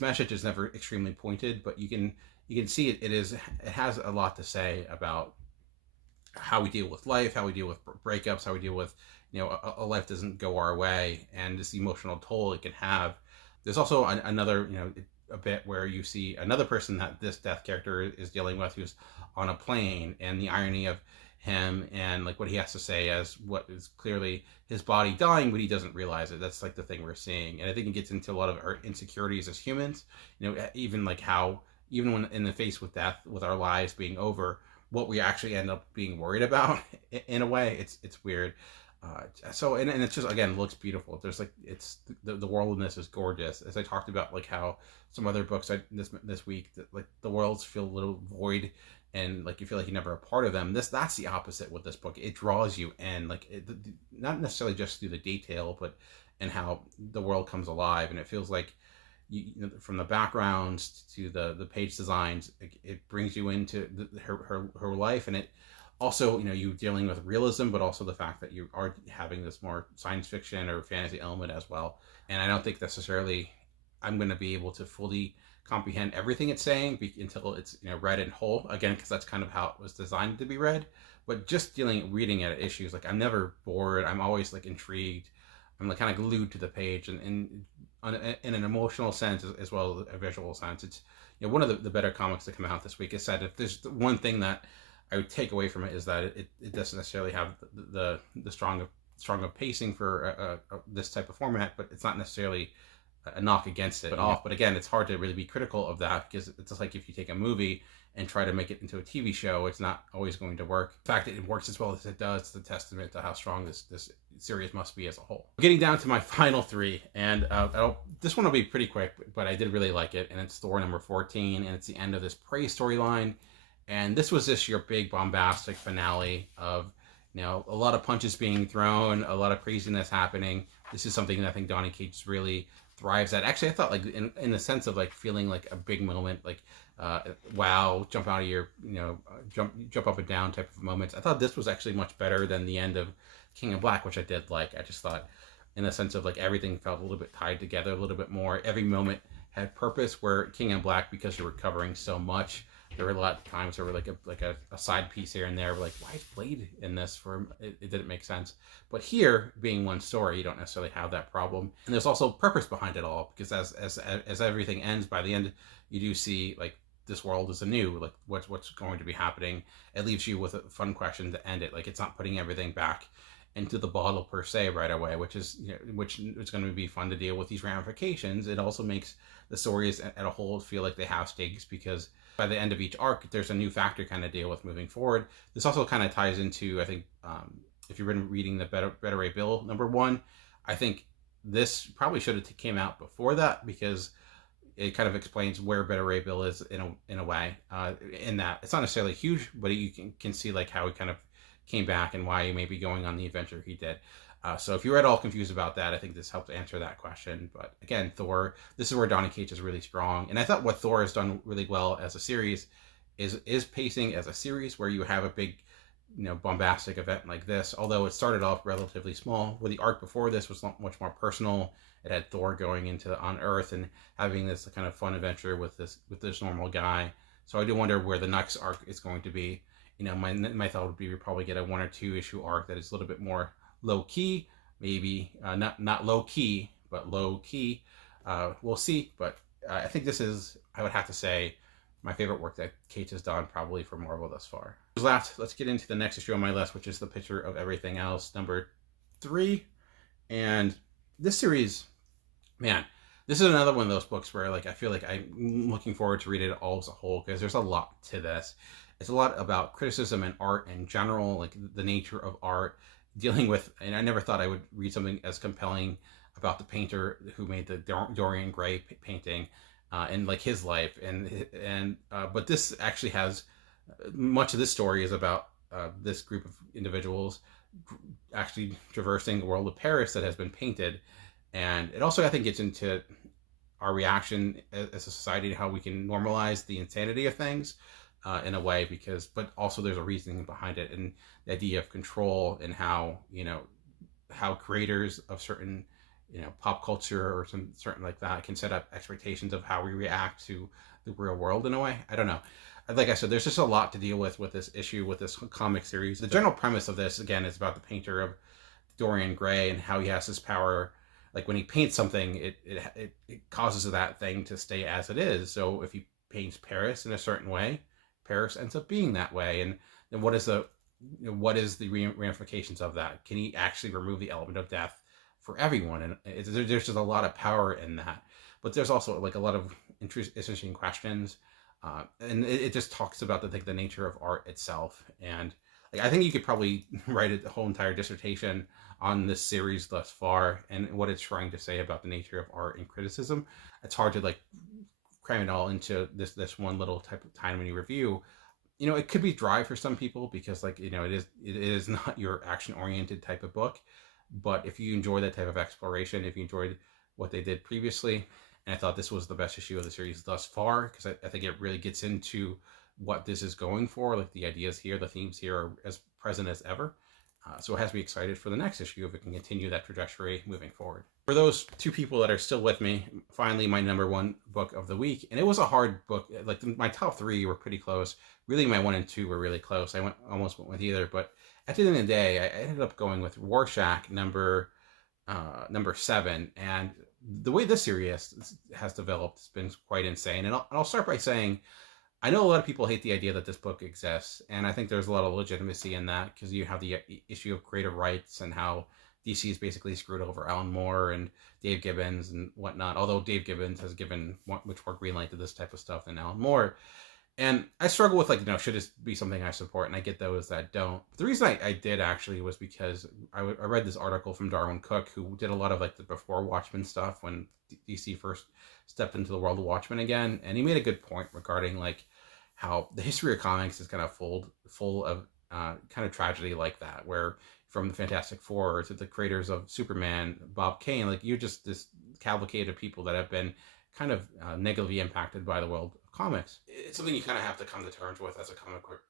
message is never extremely pointed, but you can see it has a lot to say about how we deal with life, how we deal with breakups, how we deal with, you know, a life doesn't go our way, and this emotional toll it can have. There's also another, you know, a bit where you see another person that this death character is dealing with, who's on a plane, and the irony of him and like what he has to say as what is clearly his body dying, but he doesn't realize it. That's like the thing we're seeing. And I think it gets into a lot of our insecurities as humans, you know, even like how, even when in the face with death, with our lives being over, what we actually end up being worried about in a way. It's weird. So and it's just, again, looks beautiful. There's like, it's the world in this is gorgeous. As I talked about, like how some other books this week, that like the worlds feel a little void, and like you feel like you're never a part of them. That's the opposite with this book. It draws you in, like not necessarily just through the detail, but in how the world comes alive, and it feels like you know, from the backgrounds to the page designs, it brings you into her life, and it also, you know, you dealing with realism, but also the fact that you are having this more science fiction or fantasy element as well. And I don't think necessarily I'm going to be able to fully comprehend everything it's saying until it's, you know, read in whole, again, because that's kind of how it was designed to be read. But just reading at issues, like I'm never bored. I'm always like intrigued. I'm like kind of glued to the page, and in an emotional sense as well as a visual sense. It's, you know, one of the better comics to come out this week. Is said, if there's one thing that I would take away from it, is that it doesn't necessarily have the strong of pacing for this type of format, but it's not necessarily a knock against it at all. But again, it's hard to really be critical of that, because it's just like if you take a movie and try to make it into a TV show, it's not always going to work. The fact that it works as well as it does is a testament to how strong this series must be as a whole. Getting down to my final three, and this one will be pretty quick, but I did really like it, and it's Thor number 14, and it's the end of this Prey storyline. And this was just your big bombastic finale of, you know, a lot of punches being thrown, a lot of craziness happening. This is something that I think Donny Cates really thrives at. Actually, I thought, like, in the sense of like feeling like a big moment, like wow, jump out of your, you know, jump up and down type of moments. I thought this was actually much better than the end of King in Black, which I did like. I just thought, in the sense of like everything felt a little bit tied together a little bit more. Every moment had purpose, where King in Black, because you were covering so much, there were a lot of times there were like a side piece here and there. We're like, why is Blade in this? It didn't make sense. But here, being one story, you don't necessarily have that problem. And there's also purpose behind it all, because as everything ends, by the end, you do see like this world is anew. Like what's going to be happening. It leaves you with a fun question to end it. Like, it's not putting everything back into the bottle per se right away, which is, you know, which is going to be fun to deal with these ramifications. It also makes the stories at a whole feel like they have stakes, because by the end of each arc, there's a new factor kind of deal with moving forward. This also kind of ties into, I think, if you've been reading the Better Ray Bill #1, I think this probably should have came out before that, because it kind of explains where Better Ray Bill is in a way. In that it's not necessarily huge, but you can see like how he kind of came back and why he may be going on the adventure he did. So if you're at all confused about that, I think this helps answer that question. But again, Thor, this is where Donny Cates is really strong. And I thought what Thor has done really well as a series is pacing as a series, where you have a big bombastic event like this. Although it started off relatively small, where the arc before this was much more personal. It had Thor going into on Earth and having this kind of fun adventure with this normal guy. So I do wonder where the next arc is going to be. My thought would be we probably get a 1 or 2 issue arc that is a little bit more low key, maybe not low key, but low key. We'll see, but I think this is, I would have to say, my favorite work that Kate has done probably for Marvel thus far. Last, let's get into the next issue on my list, which is The Picture of Everything Else, number 3. And this series, man, this is another one of those books where I feel like I'm looking forward to read it all as a whole, because there's a lot to this. It's a lot about criticism and art in general, like the nature of art, dealing with, and I never thought I would read something as compelling about the painter who made the Dorian Gray painting, and his life, but this actually has much of this story is about this group of individuals actually traversing the world of Paris that has been painted, and it also, I think, gets into our reaction as a society, how we can normalize the insanity of things in a way, but also there's a reasoning behind it, and the idea of control, and how creators of certain pop culture or some certain like that can set up expectations of how we react to the real world in a way. I don't know. Like I said, there's just a lot to deal with this issue, with this comic series. The general premise of this, again, is about the painter of Dorian Gray and how he has this power. Like when he paints something, it causes that thing to stay as it is. So if he paints Paris in a certain way, Paris ends up being that way. And then what is the ramifications of that? Can he actually remove the element of death for everyone? And there's just a lot of power in that, but there's also a lot of interesting questions, and it just talks about the nature of art itself. And I think you could probably write a whole entire dissertation on this series thus far and what it's trying to say about the nature of art and criticism. It's hard to cram it all into this one little type of tiny review. It could be dry for some people because it is not your action oriented type of book. But if you enjoy that type of exploration, if you enjoyed what they did previously, and I thought this was the best issue of the series thus far, because I think it really gets into what this is going for, the ideas here, the themes here are as present as ever. So it has me excited for the next issue if it can continue that trajectory moving forward. For those 2 people that are still with me, finally my number 1 book of the week, and it was a hard book. My top 3 were pretty close. Really, my 1 and 2 were really close. I almost went with either, but at the end of the day, I ended up going with Rorschach number 7, and the way this series has developed has been quite insane. And I'll start by saying, I know a lot of people hate the idea that this book exists, and I think there's a lot of legitimacy in that, because you have the issue of creative rights and how DC has basically screwed over Alan Moore and Dave Gibbons and whatnot, although Dave Gibbons has given much more green light to this type of stuff than Alan Moore. And I struggle with should this be something I support? And I get those that don't. The reason I did actually was because I read this article from Darwin Cook, who did a lot of the before Watchmen stuff when DC first stepped into the world of Watchmen again. And he made a good point regarding how the history of comics is kind of full of kind of tragedy like that, where from the Fantastic Four to the creators of Superman, Bob Kane, you're just this cavalcade of people that have been kind of negatively impacted by the world of comics. It's something you kind of have to come to terms with as a comic book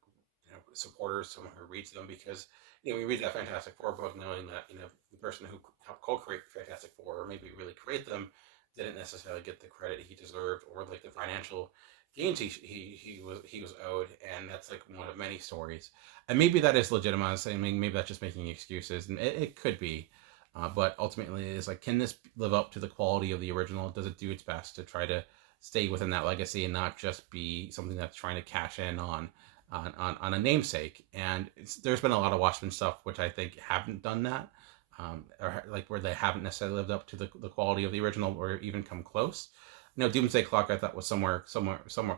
supporter, someone who reads them, because we read that Fantastic Four book knowing that the person who helped co-create Fantastic Four, or maybe really create them, didn't necessarily get the credit he deserved, or the financial gains he was owed, and that's one of many stories. And maybe that is legitimate. I mean, maybe that's just making excuses, and it could be. But ultimately, it is can this live up to the quality of the original? Does it do its best to try to stay within that legacy and not just be something that's trying to cash in on a namesake? And there's been a lot of Watchmen stuff which I think haven't done that, or where they haven't necessarily lived up to the quality of the original, or even come close. Doomsday Clock I thought was somewhere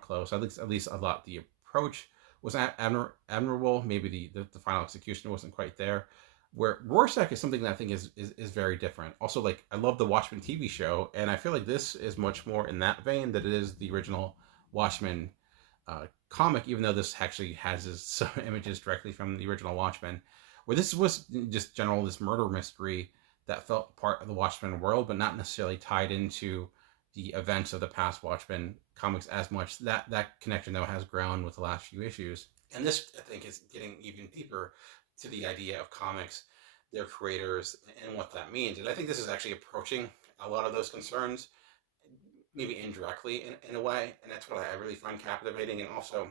close. At least I thought the approach was admirable. Maybe the final execution wasn't quite there. Where Rorschach is something that I think is very different. Also, I love the Watchmen TV show, and I feel like this is much more in that vein that it is the original Watchmen comic, even though this actually has some images directly from the original Watchmen, where this was just this murder mystery that felt part of the Watchmen world, but not necessarily tied into the events of the past Watchmen comics as much. That connection, though, has grown with the last few issues. And this, I think, is getting even deeper to the idea of comics, their creators, and what that means. And I think this is actually approaching a lot of those concerns, maybe indirectly in a way. And that's what I really find captivating. And also,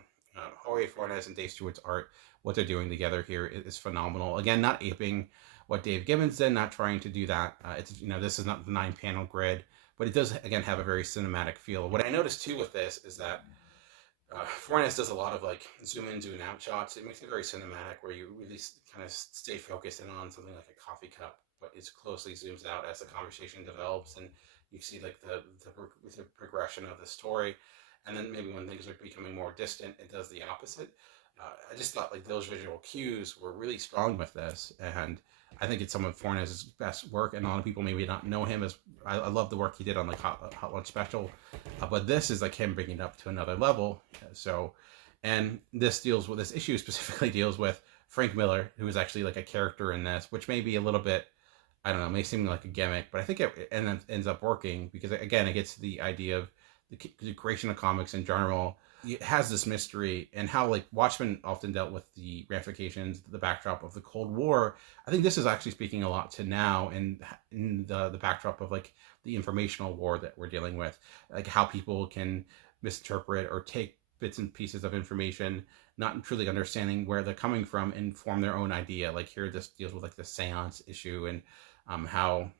Jorge Fornes and Dave Stewart's art, what they're doing together here is phenomenal. Again, not aping what Dave Gibbons did, not trying to do that. It's, this is not the 9-panel grid, but it does, again, have a very cinematic feel. What I noticed too with this is that Fornes does a lot of like zoom in, zoom out shots. It makes it very cinematic, where you really kind of stay focused in on something like a coffee cup, but it closely zooms out as the conversation develops, and you see like the progression of the story. And then maybe when things are becoming more distant, it does the opposite. I just thought like those visual cues were really strong with this, and I think it's some of Fornes' best work. And a lot of people maybe not know him as I love the work he did on like Hot Lunch Special, but this is like him bringing it up to another level. So, and this issue specifically deals with Frank Miller, who is actually like a character in this, which may be a little bit, I don't know, may seem like a gimmick, but I think it ends up working because again, it gets to the idea of the creation of comics in general. It has this mystery, and how like Watchmen often dealt with the ramifications, the backdrop of the Cold War. I think this is actually speaking a lot to now, and in the backdrop of like the informational war that we're dealing with, like how people can misinterpret or take bits and pieces of information, not truly understanding where they're coming from, and form their own idea. Like here, this deals with like the seance issue, and how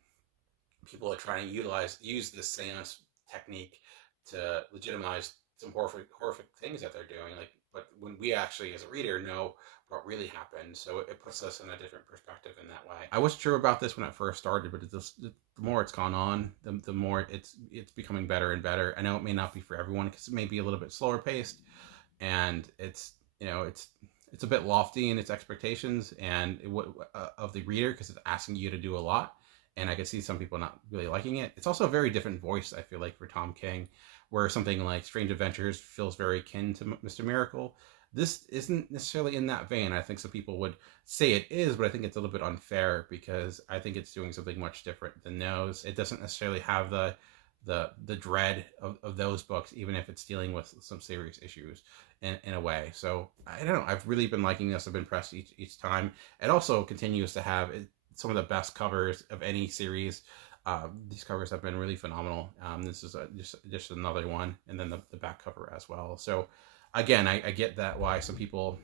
people are trying to use this seance technique to legitimize some horrific things that they're doing. Like, but when we actually, as a reader, know what really happened, so it puts us in a different perspective in that way. I wasn't sure about this when it first started, but the more it's gone on, the more it's becoming better and better. I know it may not be for everyone because it may be a little bit slower paced, and it's it's a bit lofty in its expectations and of the reader, because it's asking you to do a lot. And I could see some people not really liking it. It's also a very different voice, I feel like, for Tom King, where something like Strange Adventures feels very akin to Mr. Miracle. This isn't necessarily in that vein. I think some people would say it is, but I think it's a little bit unfair, because I think it's doing something much different than those. It doesn't necessarily have the dread of those books, even if it's dealing with some serious issues in a way. So I don't know. I've really been liking this. I've been impressed each time. It also continues to have some of the best covers of any series. These covers have been really phenomenal. This is just another one, and then the back cover as well. So again, I get that why some people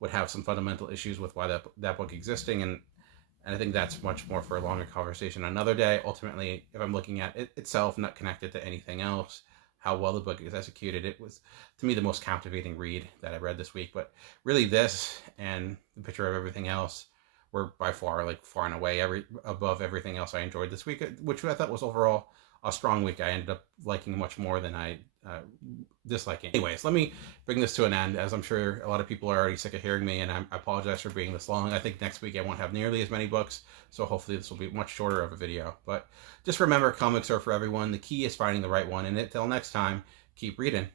would have some fundamental issues with why that book existing, and I think that's much more for a longer conversation another day. Ultimately, if I'm looking at it itself, not connected to anything else, how well the book is executed, it was, to me, the most captivating read that I read this week. But really, this and The Picture of Everything Else were by far, like, far and away above everything else I enjoyed this week, which I thought was overall a strong week. I ended up liking much more than I disliking. Anyways, let me bring this to an end, as I'm sure a lot of people are already sick of hearing me, and I apologize for being this long. I think next week I won't have nearly as many books, so hopefully this will be much shorter of a video. But just remember, comics are for everyone. The key is finding the right one, and until next time, keep reading.